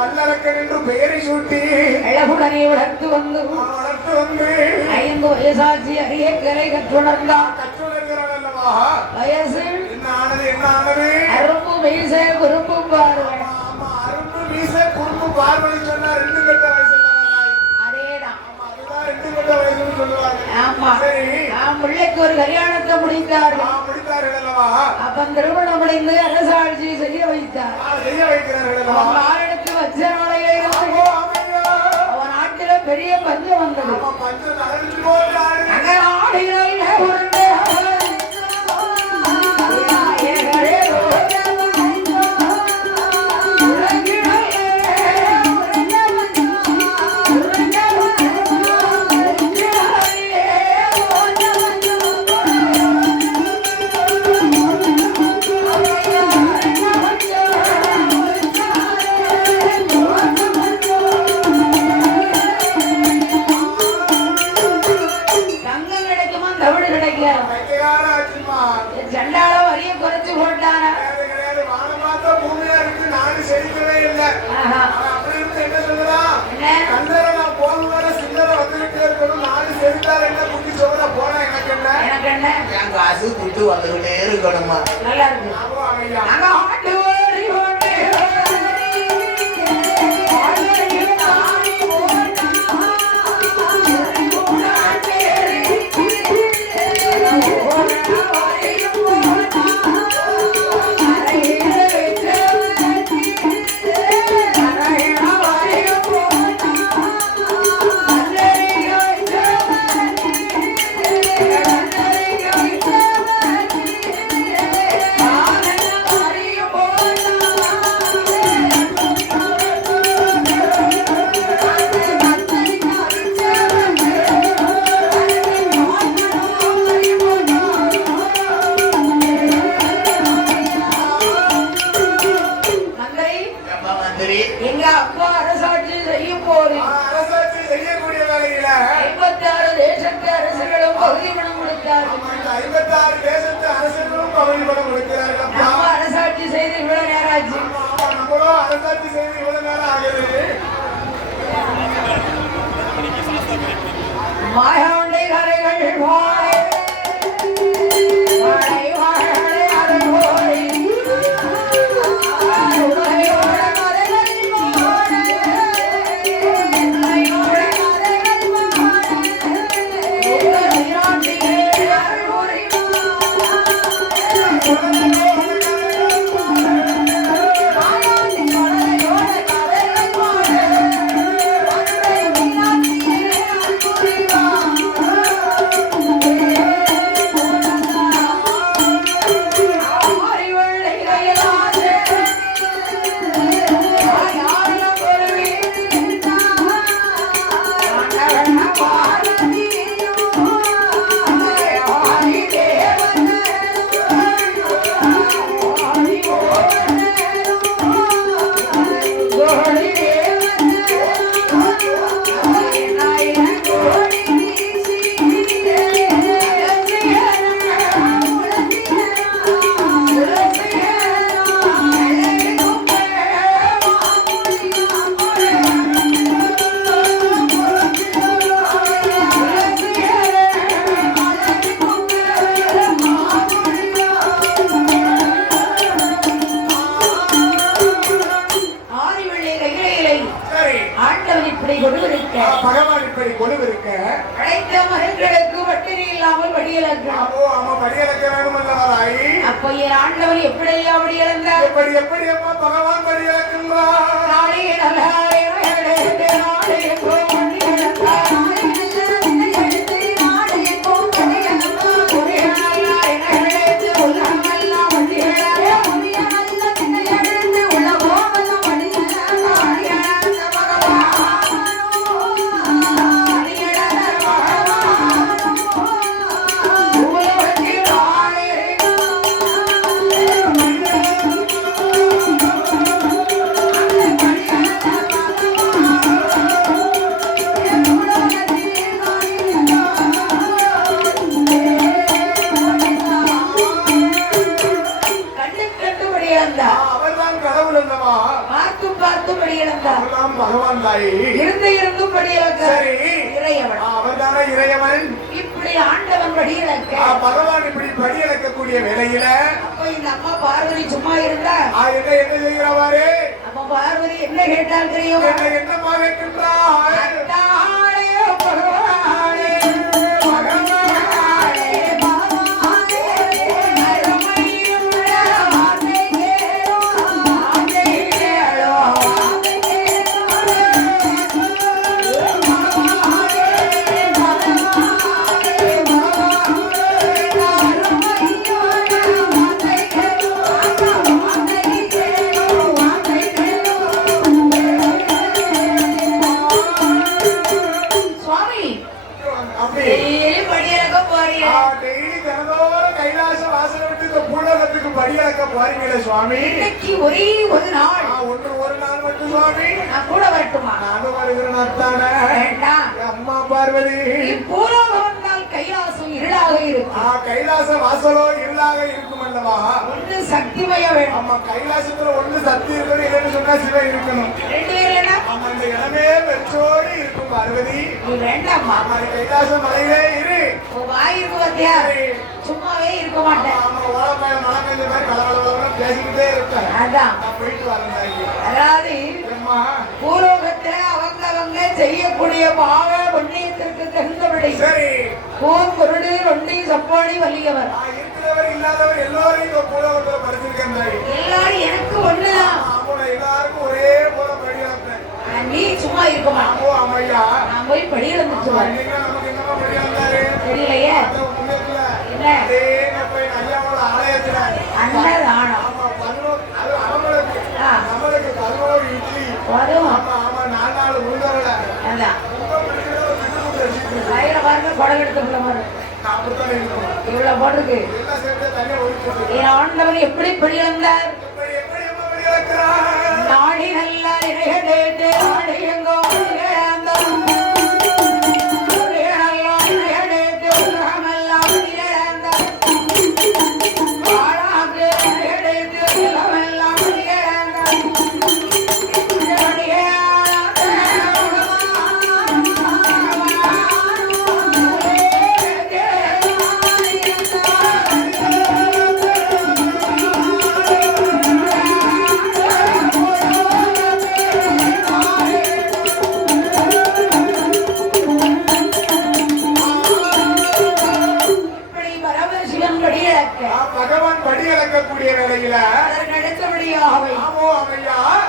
வல்லரக்கன் என்று பெயரை சூட்டி இளகுடனை வளர்த்து வந்து 5 வயசாட்சி அரிய கலை கற்றுணர்ந்தார். வயசு என்ன ஆனது அரும்பு மீச குறும்பு பார்வை. அரும்பு மீச குறும்பு பார்வை சொன்னா 2 கட்ட வயசு. அதேதான். அதுதான் 2 கட்ட வயசுன்னு சொல்லுவாங்க. ஆமா. பிள்ளைக்கு ஒரு கல்யாணத்தை முடித்தார்கள். அப்ப திருமணம் முடிந்து அரசாட்சி செய்ய வைத்தார். ஆயிரத்து வச்ச நாளையில இருந்து அவன் நாட்டில பெரிய பஞ்சம் வந்தது. சண்டால வரிய குறைச்சு போட்டானா நல்லா இருக்கு. எங்க அப்பா அரசாட்சி செய்யும் போது அரசாட்சி செய்யக்கூடிய வேலையில 56 தேசத்து அரசுகளும் பகுதி பணம் கொடுத்தார்கள். 56 தேசத்து அரசுகளும் பகுதி பணம் கொடுக்கிறார்கள். நம்ம அரசாட்சி செய்து இவ்வளவு நேரம் ஆச்சு. நம்மளும் அரசாட்சி செய்து இவ்வளவு நேரம் ஆகுது. மாயாண்டை கரைகள் வாழை வாழை வாழை அதை போய் பகவான் இப்படி கொடுவிருக்க அழைத்த மகன்களுக்கு வட்டினி இல்லாமல் வடியலக்க வேண்டும் அல்லவராய். அப்ப என் ஆண்டவர் எப்படியா வடியலந்தார்? எப்படி அம்மா பகவான் வடியலக்கின்றார்? நாளைய நல்லாரே நாளைய படியிழந்தார் பகவான் தாய் இருந்தும் படியிழந்தார் இறையவன் அவர்தானே இறையவன் இப்படி ஆண்டவன் படியிழக்க பகவான் இப்படி படியிழக்கக்கூடிய வேளையில அப்ப இந்த அம்மா பார்வதி சும்மா இருந்தா என்ன செய்கிறவாறு அப்ப பார்வதி என்ன கேட்டால் தெரியும் என்னமா கேட்கின்றாய் பகவானே சுவாமி இன்னைக்கு ஒரே ஒரு நாள் ஒரு நாள் மட்டும் சுவாமி நான் கூட வரட்டுமா நானும் வருகிறேன் அம்மா பார்வதி பூலோகம் கைலாசம் இருளாக இருக்கும் கைலாச வாசலோ இருளாக இருக்கும் அல்லவா ஒன்று சக்திமய வேண்டும் ஆமா கைலாசத்துல ஒண்ணு சக்தி இருக்கணும் இல்லைன்னு சொன்னா சிவன் இருக்கணும் ரெண்டு பேர் ஆமா இந்த இடமே வெற்றோடு இருக்கும் பார்வதி நீ வேண்டாம்மா கைலாச மலையிலே இரு வாயிருக்கு பத்தியா சும்மாவே இருக்க மாட்டேன் பேசிக்கிட்டே இருப்பேன் அதான் போயிட்டு வரேன் அதாவது பூலோகத்துல அவங்க செய்யக்கூடிய பாவ புண்ணியத்திற்கு தகுந்தபடி பூன் பொருடு ஒண்டி சப்பாடி வலியவர் இருக்கிறவர் இல்லாதவர் எல்லோரையும் பூலோகத்துல படிச்சிருக்கேன் எல்லாரும் எனக்கு ஒண்ணுதான் எல்லாருக்கும் ஒரே போல படி நீ சும்மா இருக்குமா ஆமையா நான் போய் படி வந்துச்சு நமக்கு என்னமா படி வந்தாரு தெரியலையே என்ன ஆலயத்துல அன்னதானம் நம்மளுக்கு 11 இட்லி வரும் ஆமா 4 உருண்டை அதான் வயிறு பாருங்க குடம் எடுத்துக்குள்ள மாதிரி இவ்வளவு போட்டிருக்கு ஆண்டவன் எப்படி படி வந்தார் நாடி நல்ல இணையதேத்து நாடி எங்கோ பகவான் படி இழக்கக்கூடிய நிலையில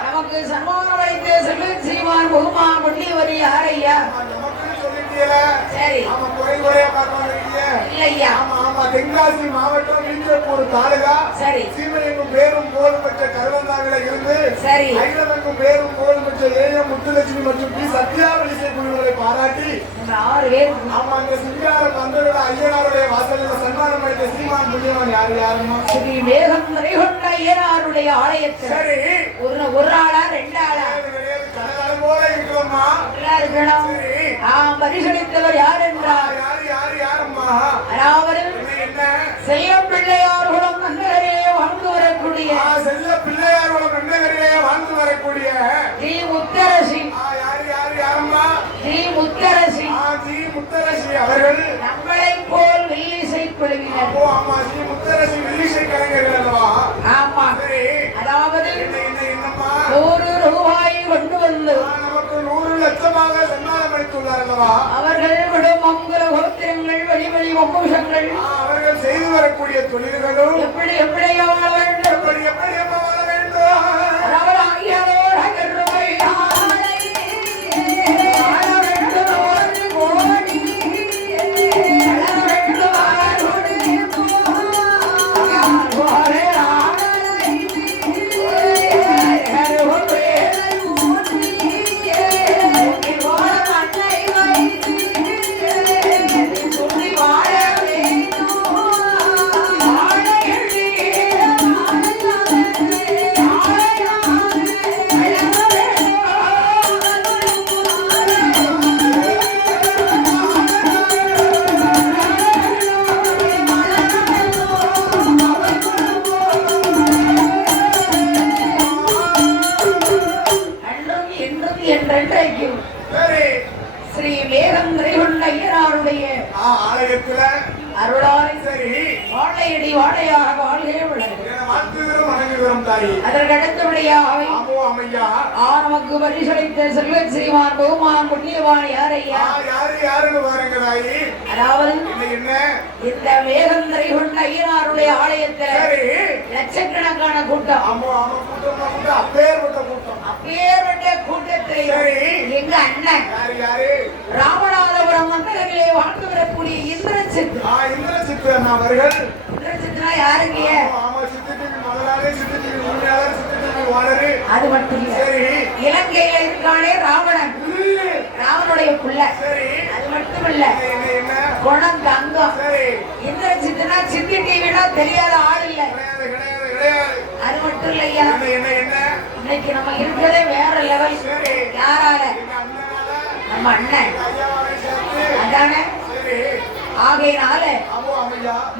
நமக்கு சன்மானம் வைத்து செல்வன் சீமான் முகமான் பொன்னிவரி யாரையா சரி இல்லையா தென்காசி மாவட்டம் வீரப்பூர் தாலுகா சரி சீமையெங்கும் பேரும் புகழும் பெற்ற கருவந்தாவில இருந்து சரி ஐலவெங்கும் பேரும் புகழும் பெற்ற ஏஎம் முத்துலட்சுமி மற்றும் பி சத்யாவலிசை குழுவை பாராட்டி 6 பேர் ஆமா இந்த சிங்கார பந்தோட ஐயனாருடைய வாசலில் சன்மானம் அளித்த சீமான் புண்ணியவன் யாருமா ஸ்ரீ மேகம் நிறைகொண்ட ஐயனாருடைய ஆலயத்தில் சரி ஒரு ஆளா 2 ஆளா கடல் போல இருக்கலாமா இருக்கணும் பரிசளித்தவர் யார் என்றார் யாரம்மா அதாவது செல்ல பிள்ளையார்களும் நன்னகரே வாழ்ந்து வரக்கூடிய செல்ல பிள்ளையார்களும் நன்னகரே வாழ்ந்து வரக்கூடிய ஸ்ரீ முத்தரசி யாரம்மா ஸ்ரீ முத்தரசி முத்தரசி அவர்கள் நம்மளை போல் வில்லிசை குழுவினர் ஆமா ஸ்ரீ முத்தரசி வில்லிசை கலைஞர்கள் அல்லவா ஆமா அதாவது என்னம்மா 100 ரூபாய் கொண்டு வந்து நமக்கு 100 லட்சமாக சன்மானம் அளித்துள்ளார் அல்லவா அவர்கள் விடும் மங்கள கோத்திரங்கள் வழி வம்சங்கள் அவர்கள் செய்து வரக்கூடிய தொழில்களும் எப்படியோ வாழ வேண்டும் எப்படியோ வாழ வேண்டும் வாழையடி வாழையாக வாழ்கை உள்ளது. வாழ்த்துகிறோம் வணங்குகிறோம் தாயி. அதற்கு அடுத்தபடியாக நமக்கு பரிசளித்த செல்வ ஸ்ரீமான் பகுமான் புண்ணியவான் யாரையா? யாருன்னு பாருங்க தாயி. அதாவது என்ன இந்த வேகந்தரை கொண்ட ஐயனாருடைய ஆலயத்துல லட்சக்கணக்கான கூட்டம். அப்பேற்பட்ட கூட்டத்தை எங்க அண்ணன் ராமநாதபுரம் மண்டலத்திலே வாழ்ந்து வரக்கூடிய இந்திரசித்து. அவர்கள் இந்திரசித்துனா யாருங்க? அது மட்டும் இல்ல, இலங்கையில இருக்கானே ராவணன், ராவனுடைய புள்ள. அது மட்டும் இல்ல, குணம் தங்கம். இந்திரசித்துனா சித்தி டிவினா தெரியாத ஆள் இல்ல. அது மட்டும் இல்லையா, இன்னைக்கு நம்ம இருக்கிறதே வேற லெவல். யாரால? நம்ம அண்ணன். அதானே ஆகையினால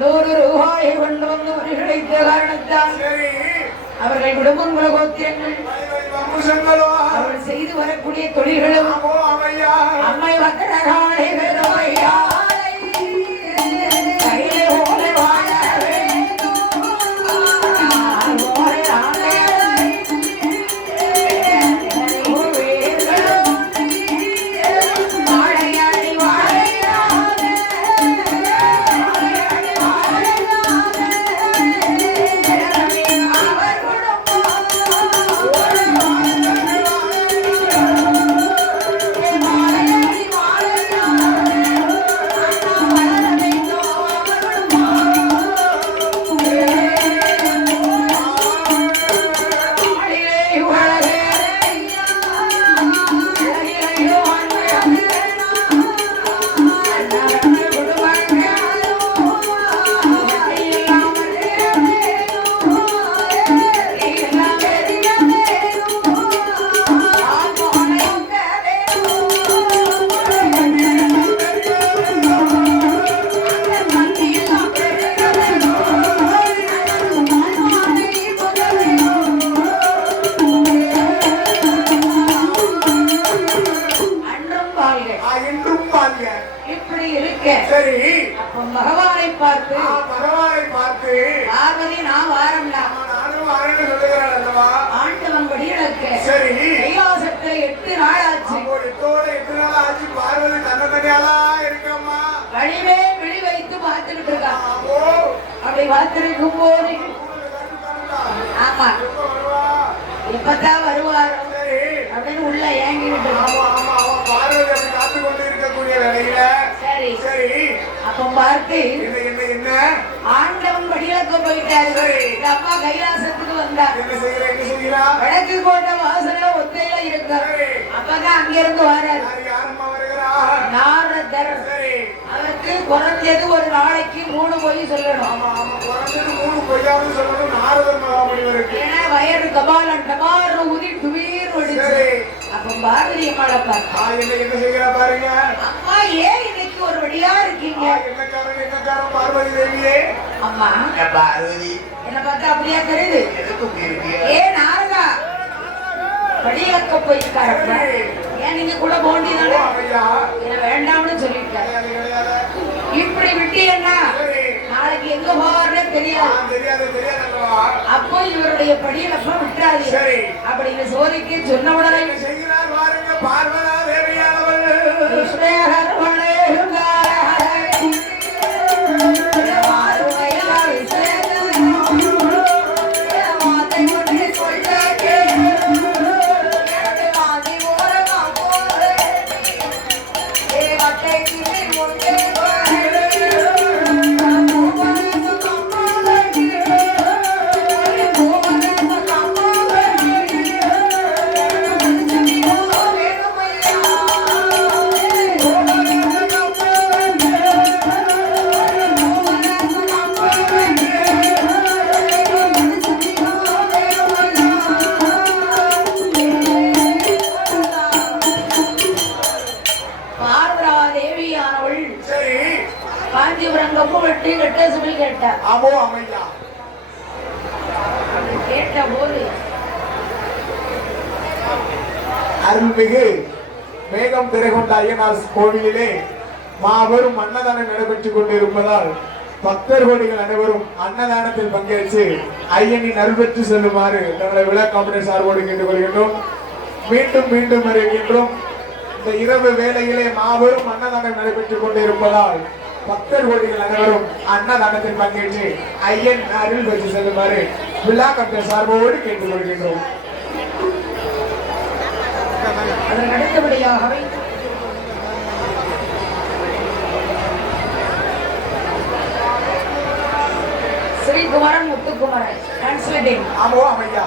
100 ரூபாயை கொண்டு வந்து வரிகளைத்த காரணத்தால் அவர்கள் குடும்பங்கள கோத்திரங்கள் அவர்கள் செய்து வரக்கூடிய தொழில்களும் அம்மை வக்கரகாலை பெருமையா பகவானை பார்த்து பார்வதி நான் வாரம்டா ஆண்டவன் படியிடக்க கைலாசத்துல 8 நாள் ஆச்சு. பார்வதி தன்னதனியாலா இருக்கம்மா வழிவே விழி வைத்து பார்த்துக்கிட்டு இருக்கான். அப்படி பார்த்திருக்கும் போது ஆமா எப்பதான் வருவாரோ அப்படின்னு உள்ள ஏங்கிட்டு காத்து கொண்டு இருக்கக்கூடிய வேலையில சரி அப்ப பார்த்து என்ன ஆண்டவன் படியிலக்க போயிட்டாரு. அம்மா கைலாசத்துக்கு வந்தார். வடக்கு கோட்டை வாசல ஒத்தையில இருக்காரு. அப்பதான் அங்கிருந்து வராரு நாரதர். அவருக்கு குறைஞ்சது ஒரு நாளைக்கு 3 பொய் சொல்லணும். ஏன்னா வயது கபாலன் கபால் உதி துவீர் ஒடிச்சு. அப்ப பாரதி அம்மாவை பாருங்க, அம்மா ஏன் இன்னைக்கு ஒரு வழியா இருக்கீங்க? பார்வதி தேவியே, அம்மா பார்வதி என்ன பார்த்தா அப்படியா தெரியுது? ஏன் நாரதா படியாக்க போயிருக்காரப்ப ஏன் நீங்க கூட போண்டிதானே? என்ன வேண்டாம்னு சொல்லிட்டாரு. இப்படி விட்டீங்கன்னா நாளைக்கு எங்க போவார்னே தெரியாது. அப்போ இவருடைய படியிலப்ப விட்டுறாது அப்படின்னு சோதிக்கு சொன்ன உடனே பார்வதா தேவியானவள் அருள்மிகு மேகம் திரைகொண்ட ஐயனார் கோவிலிலே மாபெரும் அன்னதானம் நடைபெற்றுக் கொண்டிருப்பதால் பக்தர்கோடிகள் அனைவரும் அன்னதானத்தில் பங்கேற்று ஐயனின் அருள் பெற்று செல்லுமாறு தங்களை விழா கமிட்டி சார்போடு கேட்டுக்கொள்கின்றோம். மீண்டும் மீண்டும் அறிவிக்கின்றோம். இந்த இரவு வேளையிலே மாபெரும் அன்னதானம் நடைபெற்றுக் கொண்டிருப்பதால் பக்தர்கோடிகள் அனைவரும் அன்னதானத்தில் பங்கேற்று ஐயன் அருள் பெற்று செல்லுமாறு விழா கமிட்டி சார்போடு கேட்டுக்கொள்கின்றோம். அதற்கு அடுத்தபடியாகவே ஸ்ரீகுமரன் முத்துக்குமரன் டிரான்ஸ்லேட்டிங் ஆமோ அமையா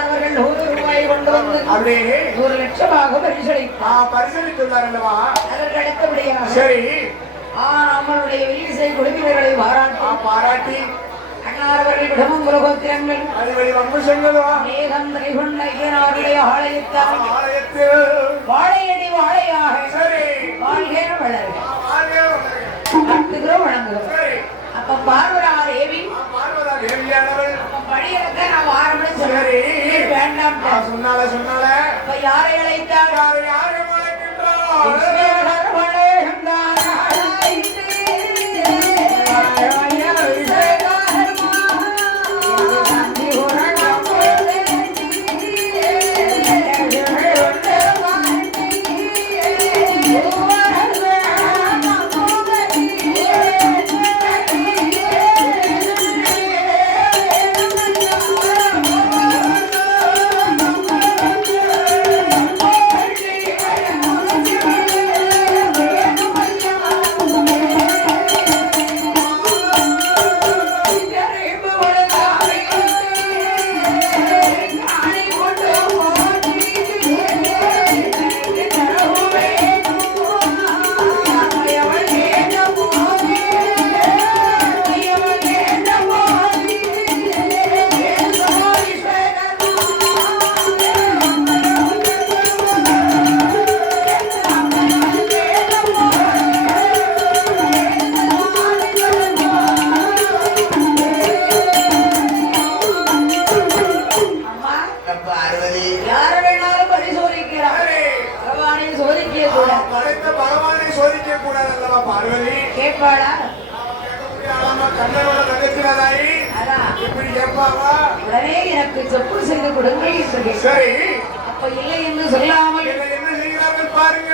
அவர்கள் 100 ரூபாய் கொண்டு வந்து அப்படியே 100 லட்சமாக பரிசளித்துள்ளார் அல்லவா. அதற்கு அடுத்தபடியாக சரி நம்மளுடைய வில்லிசை குழுவினர்களை பாராட்டி அண்ணாரவர்கள் குடும்பம் குலகோத்திரங்கள் மேகம் திரைகொண்ட ஐயனாருடைய ஆலயத்தில் வாழையடி வாழையாக வாழ்கிற வளர்கள் வழங்குகிறோம். அப்ப பார்வரா தேவி படியெடுக்க நான் ஆரம்பிச்சு சொல்றேன் வேண்டாம் சொன்னால அப்ப யாரை அழைத்தார் உடனே எனக்கு செப்பு செய்து கொடுங்கள். சரி அப்ப இல்லை என்று சொல்லாமல் என்ன செய்கிறார்கள் பாருங்க.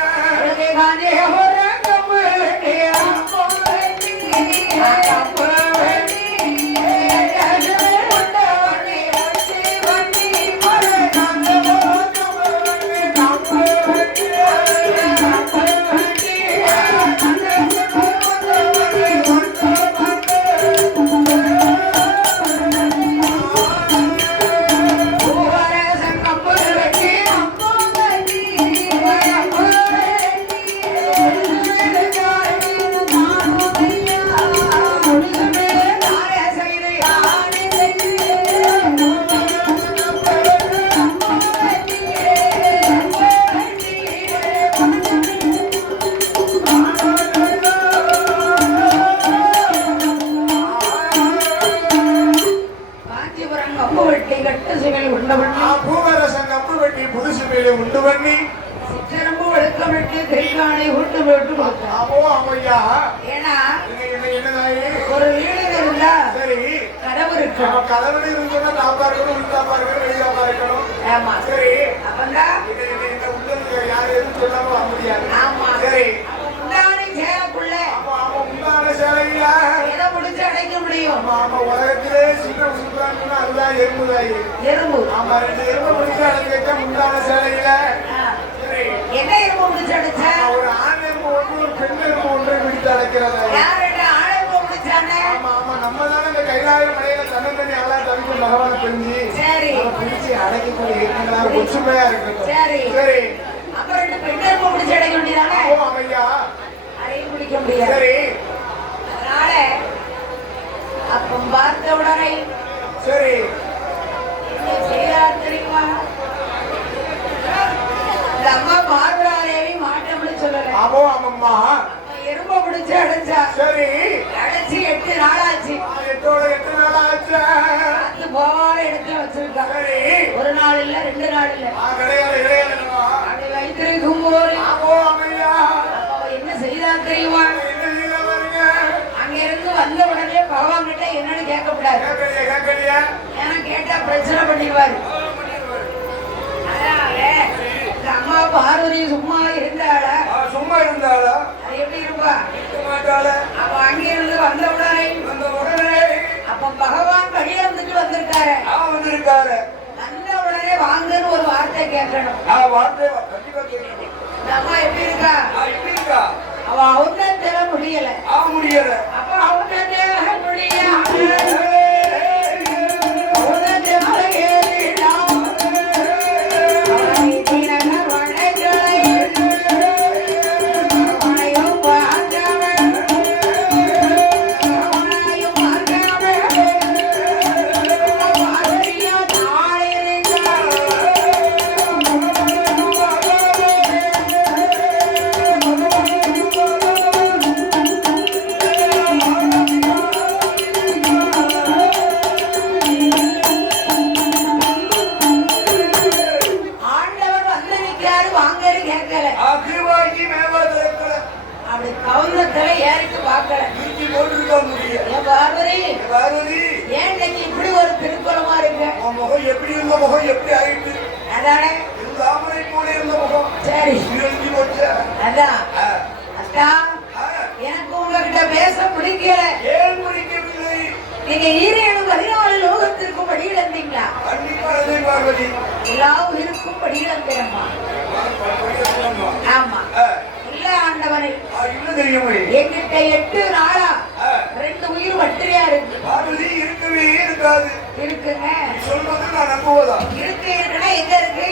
ஒரு வீடு இருந்தா கதவு இருக்கு. கதவு இருந்தா தாப்பா இருக்கணும், உள்தாப்பா இருக்கணும், வெளிதாப்பா இருக்கணும். ஆமா சரி அப்பதான் உள்ளது யாரும் எதுவும் சொல்லாம வர முடியாது. ஆமா சரி முந்தானை சேலைக்குள்ள முந்தான சேலையில எதை முடிச்சு அடைக்க முடியும்? ஆமா உலகத்திலே சின்ன சுற்றாங்கன்னா அதுதான் எறும்புதாயி. எறும்பு ஆமா 2 எறும்பு முடிச்சு அடைக்க முந்தான சேலையில. சரி என்ன எறும்பு முடிச்சு அடைச்ச? ஒரு ஆண் எறும்பு ஒன்று ஒரு பெண் எறும்பு ஒன்றை பிடித்து அடைக்கிறது. யார் 2 ஆண் எறும்பு முடிச்சானே? ஆமா ஆமா நம்ம தானே இந்த கைலாய மலையில தன்னந்தனி ஆளா தவிக்கும் பகவான பிரிஞ்சு சரி பிடிச்சு அடைக்கக்கூடிய எண்ணங்களா ஒற்றுமையா இருக்கட்டும். சரி சரி அப்புறம் 2 பெண் எறும்பு முடிச்சு அடைக்க வேண்டியதானே? ஐயா அதையும் பிடிக்க முடியாது. சரி அதனால அப்ப பார்த்த உடனே சரி என்ன செய்யார் தெரியுமா? இந்த அம்மா பார்வதாதேவி மாட்டம்னு சொல்லல. ஆமோ ஆமம்மா எறும்ப பிடிச்சு அடைச்சா. சரி அடைச்சு 8 நாள் ஆச்சு. 8 நாள் ஆச்சு. அது போவால எடுத்து வச்சிருக்கா. சரி ஒரு நாள் இல்ல 2 நாள் இல்ல. கிடையாது அப்படி வைத்திருக்கும் போது ஆமோ அம்மையா என்ன செய்தா தெரியுமா? என்ன செய்தா பாருங்க. அங்க இருந்து வந்த உடனே மாட்டார். ஏன்னா கேட்டா பிரச்சனை பண்ணிடுவாரு. அதனால இந்த அம்மா பார்வதி சும்மா இருந்தாளா? சும்மா இருந்தாளா? அது எப்படி இருப்பா? மாட்டாளா? அவ அங்கிருந்து வந்த உடனே அப்ப பகவான் கடிதத்துக்கு வந்திருக்காரு. வந்திருக்காரு. வந்த உடனே வாங்கன்னு ஒரு வார்த்தை கேட்கணும். வார்த்தை கண்டிப்பா கேட்கணும். இந்த அம்மா எப்படி இருக்கா? எப்படி இருக்கா? அவ அவந்தல முடியல. முடியல. அப்ப அவந்தல முடியல. எப்படி இருந்த முகம் எப்படி ஆயிட்டு? அதானே தாமரை போல இருந்த முகம். சரி அதான் அக்கா, எனக்கு உங்ககிட்ட பேச பிடிக்கல. ஏன் பிடிக்கவில்லை? நீங்க 14 லோகத்திற்கும் படியிழந்தீங்களா? பார்வதி எல்லா உயிருக்கும் படியிழந்தேம்மா. ஆமா இல்ல ஆண்டவனே, என்கிட்ட 8 நாளா 2 உயிர் வட்டியா இருக்கு. பார்வதி இருக்கவே இருக்காது. இருக்குங்க. சொல்றது நான் நம்புவதா? இருக்குன்னா எங்க இருக்கு?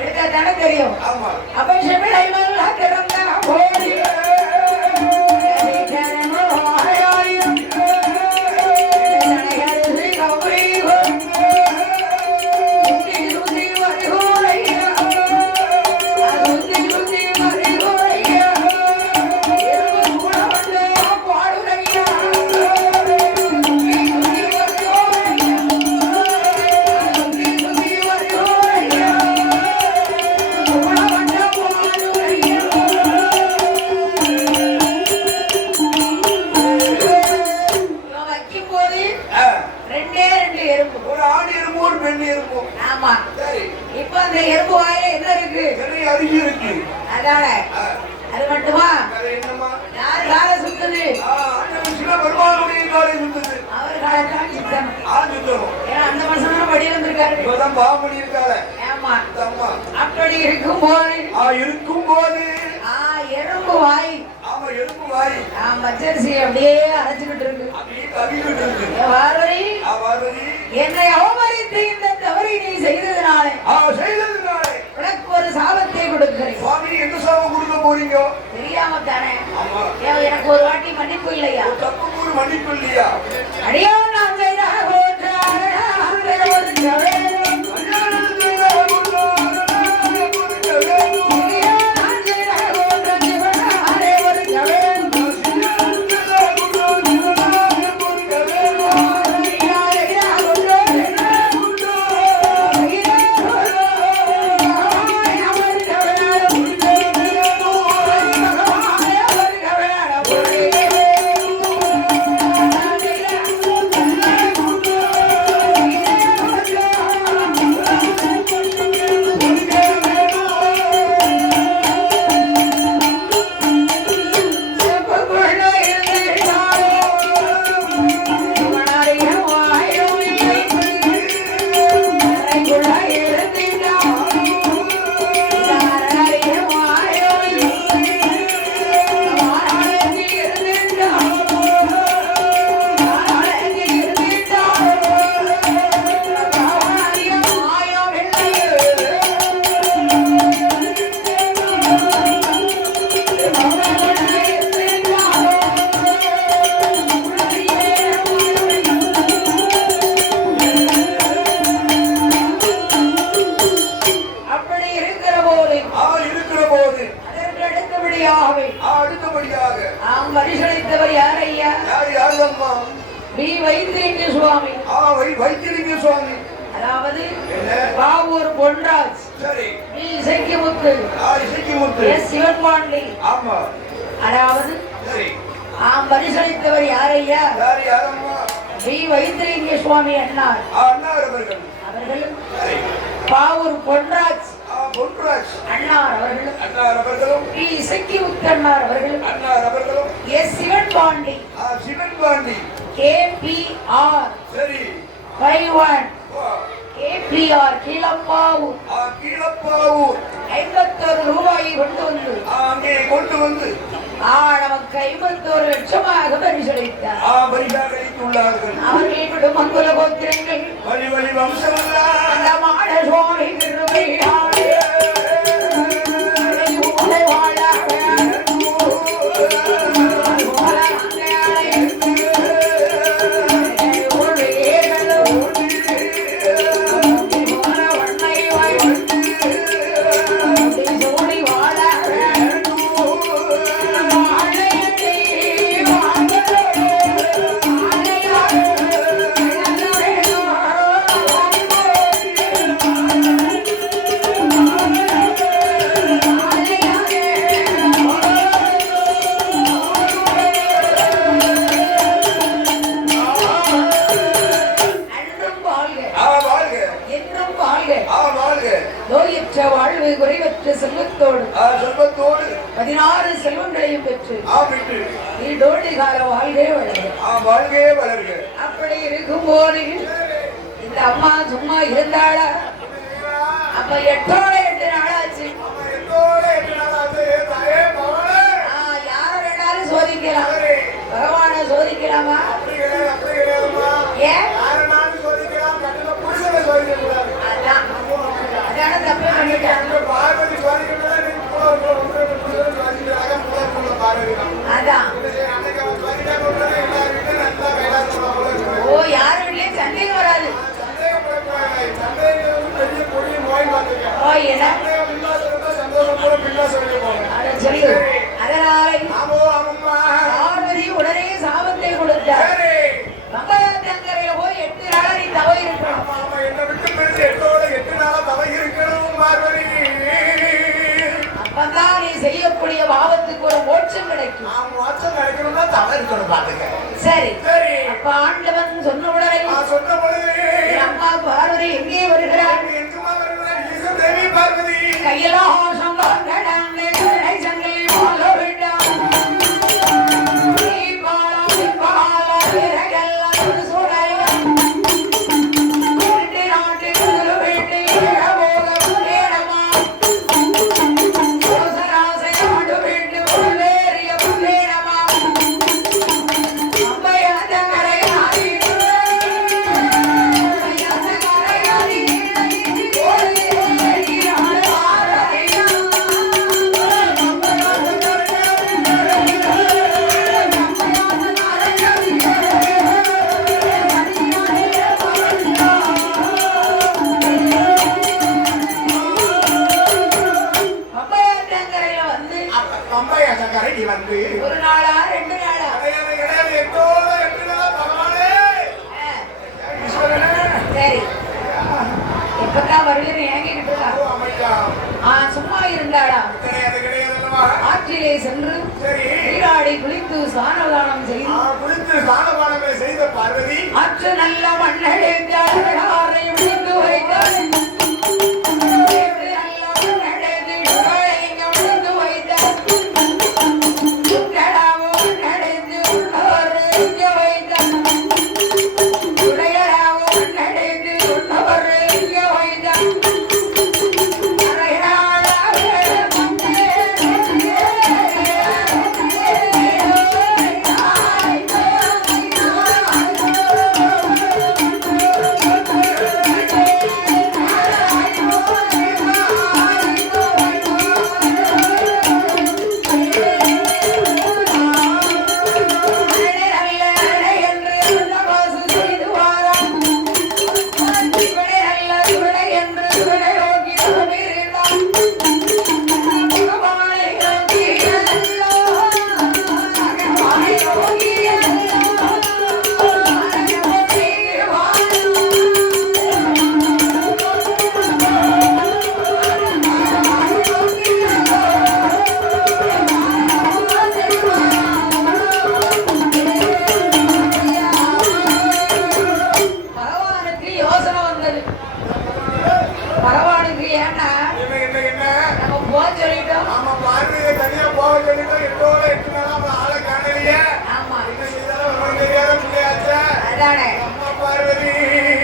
எடுத்தா தானே தெரியும். ஆமா. அப்ப செவிலைவல் அக்கறந்தா ஓடி அது மட்டுமா? யார் கால சுத்துது? அவர் காலத்தான் சுத்தணும். ஏன்னா அந்த மனுஷன் படி வந்திருக்காரு. ஆமா. அப்படி இருக்கும்போது எறும்பு வாய். ஆமா பச்சரிசி அப்படியே அரைச்சுக்கிட்டு இருக்கு. என்னை அவமதித்து இந்த தவறை நீ செய்ததுனால உனக்கு ஒரு சாபத்தை கொடுக்கிறேன். சுவாமி என்ன சாபம் கொடுக்க போறீங்க? தெரியாம தானே. எனக்கு ஒரு வாட்டி மன்னிப்பு இல்லையா? தப்பு மன்னிப்பு இல்லையா? அடியோ நான் செய்த வைத்திலிங்க சுவாமி. அதாவது பாவூர் பொன்ராஜ். சரி. இசைக்குமுத்து. இசைக்குமுத்து. சிவன் பாண்டி. ஆமா. அதாவது சரி. பரிசளித்தவர் யாரையா? யாரம்மா? வி வைத்திலிங்க சுவாமி அண்ணார் அவர்களும் பாவூர் பொன்ராஜ் அண்ணார் அவர்களும் வி இசக்கி உத்தன்னார் அவர்களும் எஸ் சிவன் பாண்டி KPR சரி 51 KPR கீழப்பாவூர் 51 ரூபாயை கொண்டு வந்து நமக்கு 51 லட்சமாக பரிசளித்தார். அவர்கள் மங்குல கோத்திரங்கள் வழி வம்சமெல்லாம் அந்த மாட சுவாமி திருவையாளே வாழ்வு குறைவற்ற செல்வத்தோடு 16 செல்வங்களையும் பெற்று நீடோடி கால வாழ்கே வளர்க. அப்படி இருக்கும் போது இந்த அம்மா சும்மா இருந்தாளா? அப்ப 8 நாளாச்சு. யார வேணாலும் சோதிக்கலாம், பகவான சோதிக்கலாமா? ஏன் யாருடைய சந்தேகம் வராது. பார்வதி உடனே சாபத்தை கொடுத்தார். மங்கையாத்தங்கரையில போய் 8 நாளா நீ தவ இருக்கணும். அப்பதான் நீ செய்யக்கூடிய பாவத்துக்கு ஒரு மோட்சம் கிடைக்கும். சரி, அப்ப ஆண்டவன் சொன்ன உடனே அம்மா பார்வதி எங்கே வருகிறார்? கையிலாசம் ஒரு நாளா 2 நாளா? சரி, எப்பதான் வருகிறேன் ஏங்கிட்டு சும்மா இருந்தாளா? ஆற்றிலே சென்று நீராடி குளித்து ஸ்நானதானம் செய்து பார்வதி ஆற்று நல்ல மண்ணடைந்தாரை முடித்து வைத்தார். பார்வதி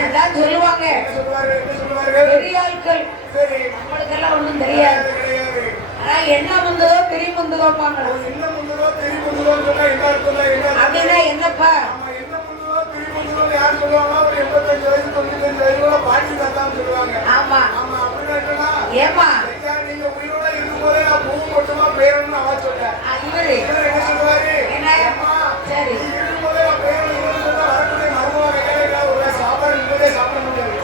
அதான் சொல்லுவாங்க. என்ன சொல்லுவாரு? என்ன சொல்லுவார்கள்? பெரிய ஆட்கள் சரி நம்மளுக்கெல்லாம் ஒண்ணும் தெரியாது. கிடையாது. ஆனா என்ன வந்ததோ பெரிய வந்ததோப்பாங்க. என்ன முந்ததோ தெரிய முந்ததோன்னு சொன்னா என்ன அர்த்தம்? என்ன அப்படின்னா என்னப்பா? ஆமா, என்ன முந்ததோ தெரிய முந்ததோன்னு யார் சொல்லுவாங்க? ஒரு 85 வயசு 95 வயசு பாட்டி தாத்தான்னு சொல்லுவாங்க. ஆமா ஆமா, அப்படின்னா என்னன்னா ஏமா ஐயா, நீங்க உயிரோட இருக்கும்போதே நான் பூ மட்டுமா பேரணும்னு அவன் சொன்னேன். இவரு இவர் என்ன சொல்லுவாரு? என்ன? அம்மா, சரி நீ இருக்கும்போதே நான் பேரணும்னு சொன்னா வரக்கூடிய மருமக வைக்கிறேன். ஒரு சாப்பாடு நிம்மதியே சாப்பிட முடியாது.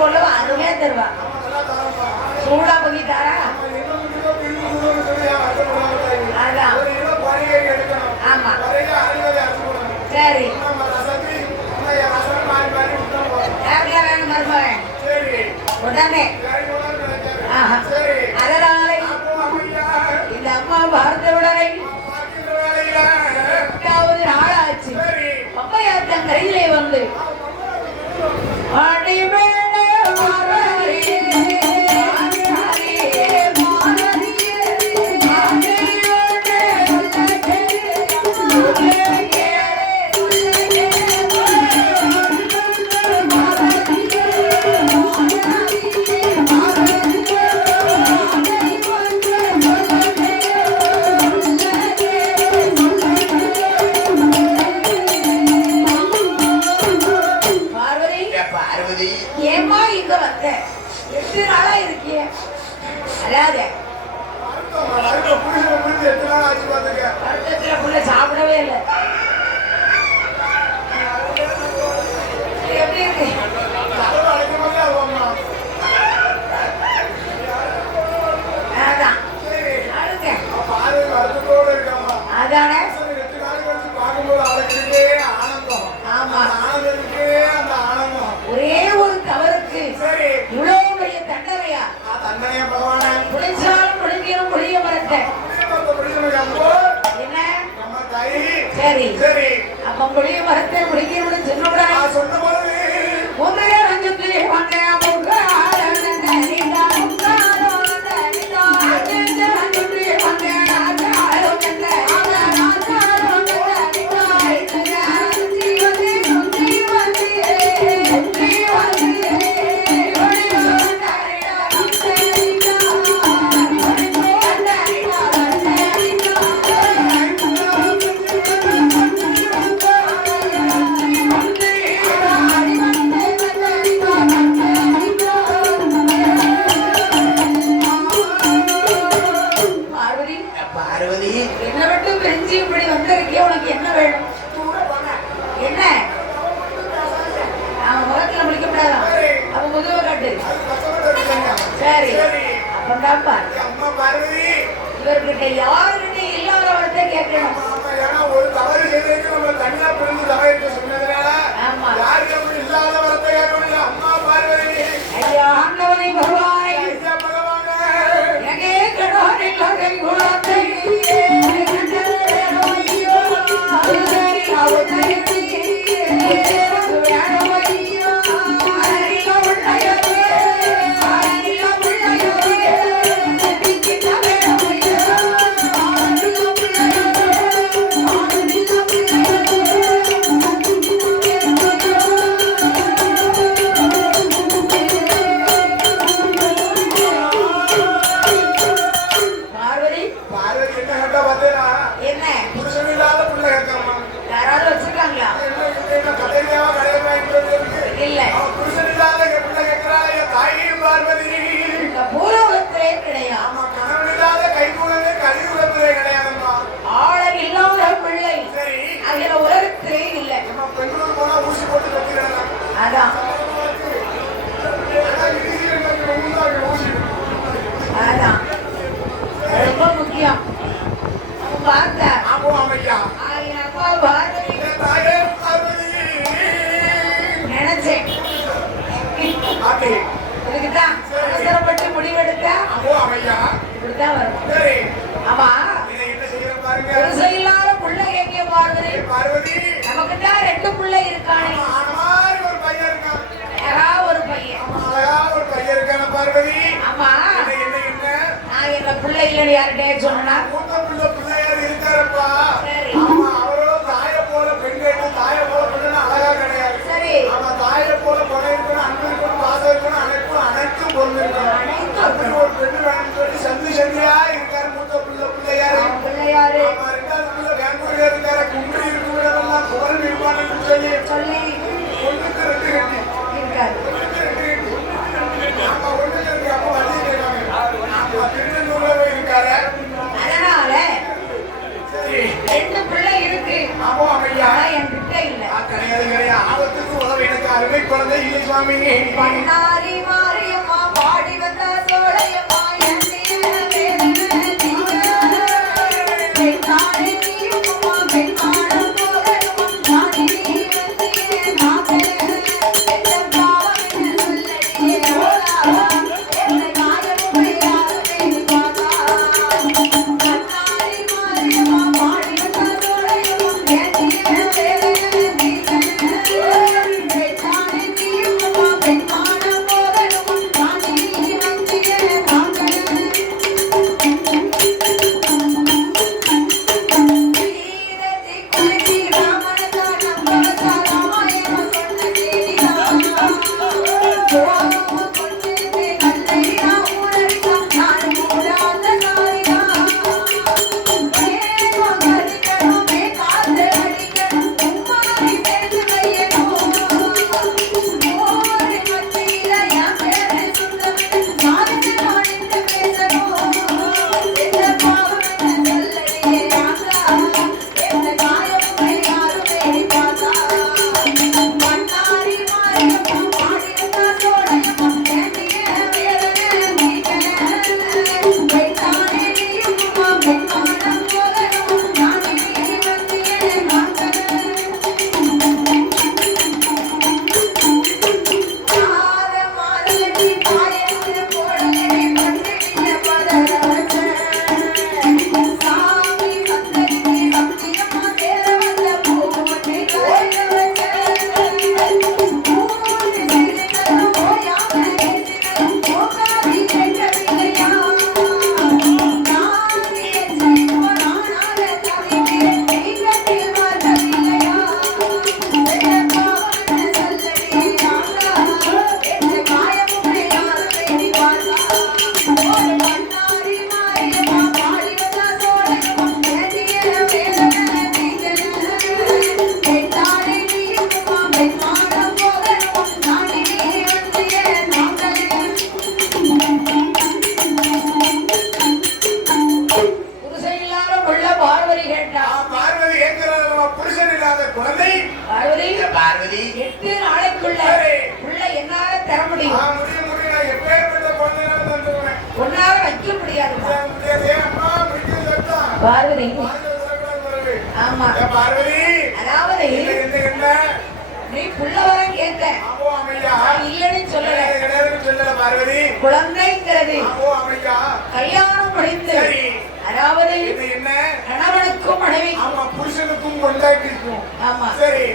கொள்ளுவா அருமையா தருவா. ஆமா, நல்லா தரப்பா. சூடா பண்ணிட்டாரா? ஆமா, என்ன முந்ததோ தெரிய முந்ததோன்னு சொல்லி என் வருத்தப்படுவாங்க தாயி. அதான் ஒரு கிலோ பனியை எடுக்கணும். ஆமா வரைக்கும் 60 அரைச்சு போடணும். சரி நம்ம ரசத்தி நம்ம ரசம் மாறி மாறி விட்டுறோம் போறோம். யாருக்கெல்லாம் வேணும் மருமகன்? சரி உடனே வேற போனாலும் நினைக்காது. ஆஹா. சரி அதனாலே அப்போ ஐயா இந்த அம்மா பார்த்த உடனே பார்க்கின்ற வேலையில 8வது நாளாச்சு. சரி அம்மையார் தன் கையிலே வந்து அடிமேலே மாறறியே, மாறறியே, மாறறியே, அடிமேலே உள்ளே, உள்ளே, பார்வதி பார்வதி ஏம்மா இங்க வந்த? 8 நாளா இருக்கியே. அல்லாத வருத்தம் புரிஞ்சு புரிஞ்சு எத்தனை நாள் ஆச்சு பாத்துக்க. வருத்தத்துல புள்ள சாப்பிடவே இல்லை. எப்படி இருக்கு? கதவு அடைக்கும்போதே அம்மா அதான் சரி அழுங்க. பார்வதி வருத்தத்தோடு இருக்காமா. அதானே 8 நாள் கழிச்சு பார்க்கும்போது அவளுக்கு இருக்கே ஆனந்தம். ஆமா. அந்த ஆனந்தத்துக்கே அந்த ஆனந்தம். ஒரே ஒரு தவறுக்கு சரி இவ்வளவு பெரிய தண்டனையா? தண்டனையா பகவானே? முடிச்சாலும் முடிஞ்சிடும் முடிய மரத்தை. என்ன? நம்ம தாயி சரி சரி அப்ப முடிய மரத்தை முடிக்கணும்னு சொன்ன நான் சொன்ன போது ஒன்றே ரஞ்சத்திலே வந்தேன். பார்வதி பார்வதி என்ன மட்டும் பிரிஞ்சு இப்படி வந்திருக்கிய, உனக்கு என்ன வேணும்? என்ன? அவன் முகத்துல முடிக்கப்படாதான். அவ முதுவை காட்டு. சரி அப்பதான் பாரு. அம்மா பார்வதி இவர்கிட்ட யாருகிட்ட இல்லாத வார்த்தை கேட்கணும். ஏன்னா ஒரு தவறு செய்ததுக்கு நம்ம தனியா பிரிந்து தவறு சொன்னதுனால ஆமா. யாருக்கு அப்படி இல்லாத வரத்தை கேட்கணும். அம்மா பார்வதி ஐயா ஆண்டவனை பகவானை ஐயா பகவானே எங்கே கடவுளை கதை குணத்தை ஐயோ அவனை பார்வதி பார்வதி என்ன கேட்டா பார்த்தேனா என்ன புருஷன் இல்லாத பிள்ளை கேட்கறமா. யாராவது வச்சிருக்காங்களா? என்ன கதையிலேவா கிடையாது? இல்ல அவன் புருஷன் இல்லாத பிள்ளை கேட்கிறாள். என் தாயும் பார்வதி இந்த பூலோகத்திலே கிடையாது. ஆமா, கணவன் இல்லாத கைகூடவே கலியுகத்திலே கிடையாதும்மா. ஆளர் இல்லாத பிள்ளை சரி அதுல உலகத்திலே இல்லை. நம்ம பெங்களூர் போனா ஊசி போட்டு கட்டிடலாம். அதான் ஆனா இறுதியில் எனக்கு ஊந்தாங்க ஊசி. அதான் ரொம்ப முக்கியம். அவன் பார்த்த ஆமோ அமையா என் அப்பா பார்வதி என் தாயே பார்வதி நினைச்சேன். ஆத்தி இதுக்குதான் அவசரப்பட்டு முடிவெடுத்தா ஆமோ அமையா இப்படித்தான் வரும். சரி ஆமா இதை என்ன செய்யற பாருங்க. புருஷ இல்லாத பிள்ளை கேட்கிய பார்வதி பார்வதி நமக்கு தான் 2 பிள்ளை இருக்கானே. ஆன மாதிரி ஒரு பையன் இருக்கான். அழகா ஒரு பையன். அழகா ஒரு பையன் இருக்கான பார்வதி. ஆமா என்ன என்ன என்ன நான் என்ன பிள்ளை இல்லைன்னு யார்கிட்டயே சொன்னா மூத்த பிள்ளையார் இருக்காரப்பா. சரி ஆமா, அவரோ தாயை போல பெண் கேட்டு தாயை போல பெண்ணு அழகா கிடையாது. சரி ஆமா, குழந்தை இல்லை சுவாமி. பண்ணாரி மாரியம்மா பாடி வந்த சோழையம்மா எண்ணிய வேதனை தீர. பெண்ணாடி நீயும்மா பெண்மானம் போகணுமா நாடி நீ வந்தியே நாதே. எந்த பாவம் என்ன சொல்லடியே ஓடாவா எந்த காயமும் யாருமே பாதா. பண்ணாரி மாரியம்மா பாடி வந்த சோழையம்மா எண்ணிய வேதனை தீர. பெண்ணாடி நீயும்மா பெண்மானம் போகணுமா நாடி நீ வந்தியே நாதே. சீரதி குளிச்சி ராமனதானம் பவசா ராமாயணம் சொன்ன செய்திதான். போகும் கொண்டிருந்தே கண்ணையா ஊரடித்தா நான் மூடாத நாரிதான். மேகம் கரிக்கணும் மேகாத்து அடிக்கணும் உம்மாரி சேர்ந்து வையணும். ஓரி மத்தியில என் பேரை சுத்தமிட்டு சாதித்து நாடிட்டு பேசணும். எந்த பாவம் என்ன சொல்லடியே ஆகா எந்த காயமும் யாருமே பார்த்தா. பண்ணாரி மாரியம்மா பாடி வந்த சோழையம்மா எண்ணிய வேதனை தீர. பெண்ணாடி நீயும்மா பெண்மானம் போகணுமா நாடி நீ வந்தியே நாதே. ஆர மாரலடி பாயெடுத்து போடலடி பண்டிகைய பதராச்ச. சாமி சந்ததிக்கு சத்தியமா சேர வந்த பூமட்டி கையில வச்ச. பூமட்டி செய்திகளும் ஓயாம ஏசிகளும் போகாதி கேட்கவில்லையா. நானே செய்வ நானாக தவிக்கிறேன் நீங்கத்தில் வரவில்லையா. எந்த பாவம் என்ன சொல்லடி ஆகா எந்த காயமும் யாருமே பார்த்தா. ஒரு பண்ணாரி மாரியம்மா பாடி வந்த சோழையம்மா எண்ணிய வேதனை தீர. பெண்ணாடி நீயும்மா பெண்மானம் போகணுமா நாடி நீ வந்தியே நாதே. புருஷன் இல்லாத புள்ள பார்வதி கேட்டா. பார்வதி கேட்கிறாள் புருஷன் இல்லாத குழந்தை. பார்வதி பார்வதி 8 நாளைக்குள்ள புள்ள என்னால தர முடியும். முடியும் முடியும் எப்பேற்பட்ட குழந்தை நடந்துருவேன். உன்னால வைக்க முடியாதுமா. அம்மா முடிக்கும் சத்தம். பார்வதி ஆமா பார்வதி அதாவது என்ன என்ன நீ புள்ள வரம் கேட்ட ஆமோ அமையா நான் இல்லைன்னு சொல்லல. கிடையாதுன்னு சொல்லல பார்வதி. குழந்தைங்கிறது ஆமோ அமையா கல்யாணம் முடிந்து சரி. அதாவது இது என்ன கணவனுக்கும் மனைவி ஆமா புருஷனுக்கும் கொண்டாட்டிருக்கும். ஆமா சரி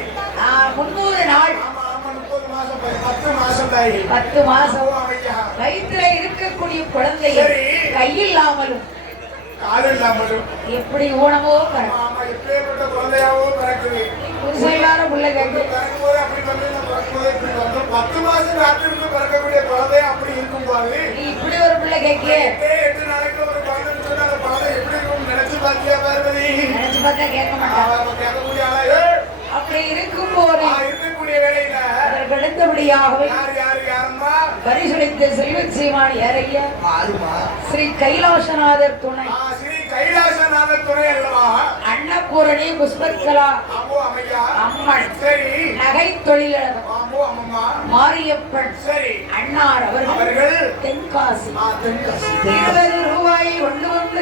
300 நாள் ஆமா ஆமா 30 மாசம் 10 மாசம் தாயி 10 மாசம் ஆமோ அமையா வயிற்றுல இருக்கக்கூடிய குழந்தை சரி. கையில்லாமலும் கால் இல்லாமலும் எப்படி ஊனமோ பிறக்கும். ஆமா எப்பேற்பட்ட குழந்தையாவோ பிறக்குது. புருஷையான புள்ள கேட்டு பிறக்கும்போது அப்படி வந்து பிறக்கும்போது இப்படி வந்து 10 மாசம் காத்திருந்து பிறக்கக்கூடிய குழந்தை அப்படி இருக்கும் போது நீ இப்படி ஒரு பிள்ளை கேட்கிய 8 நாளைக்கு ஒரு குழந்தை சொன்னா அந்த குழந்தை எப்படி இருக்கும் நினைச்சு பாத்தியா பார்வதி? நினைச்சு பார்த்தா கேட்க மாட்டான். அவ கேட்கக்கூடிய ஆளா அப்படி இருக்கும்போது இருக்கக்கூடிய வேலையில அதற்கு அடுத்தபடியாகவே யாரும்மா பரிசுரைத்த செல்வ சீமான் ஏறைய ஆறுமா ஸ்ரீ கைலாசநாதர் துணை ஸ்ரீ கைலாசநாதர் துணை அல்லவா அன்னபூரணி புஷ்பத்கலா ஆமோ அமையா அம்மன் சரி நகை தொழிலகம் ஆமோ அம்மம்மா மாரியப்பன் சரி அன்னார் அவர்கள் அவர்கள் தென்காசி தென்காசி 20 ரூபாயை கொண்டு வந்து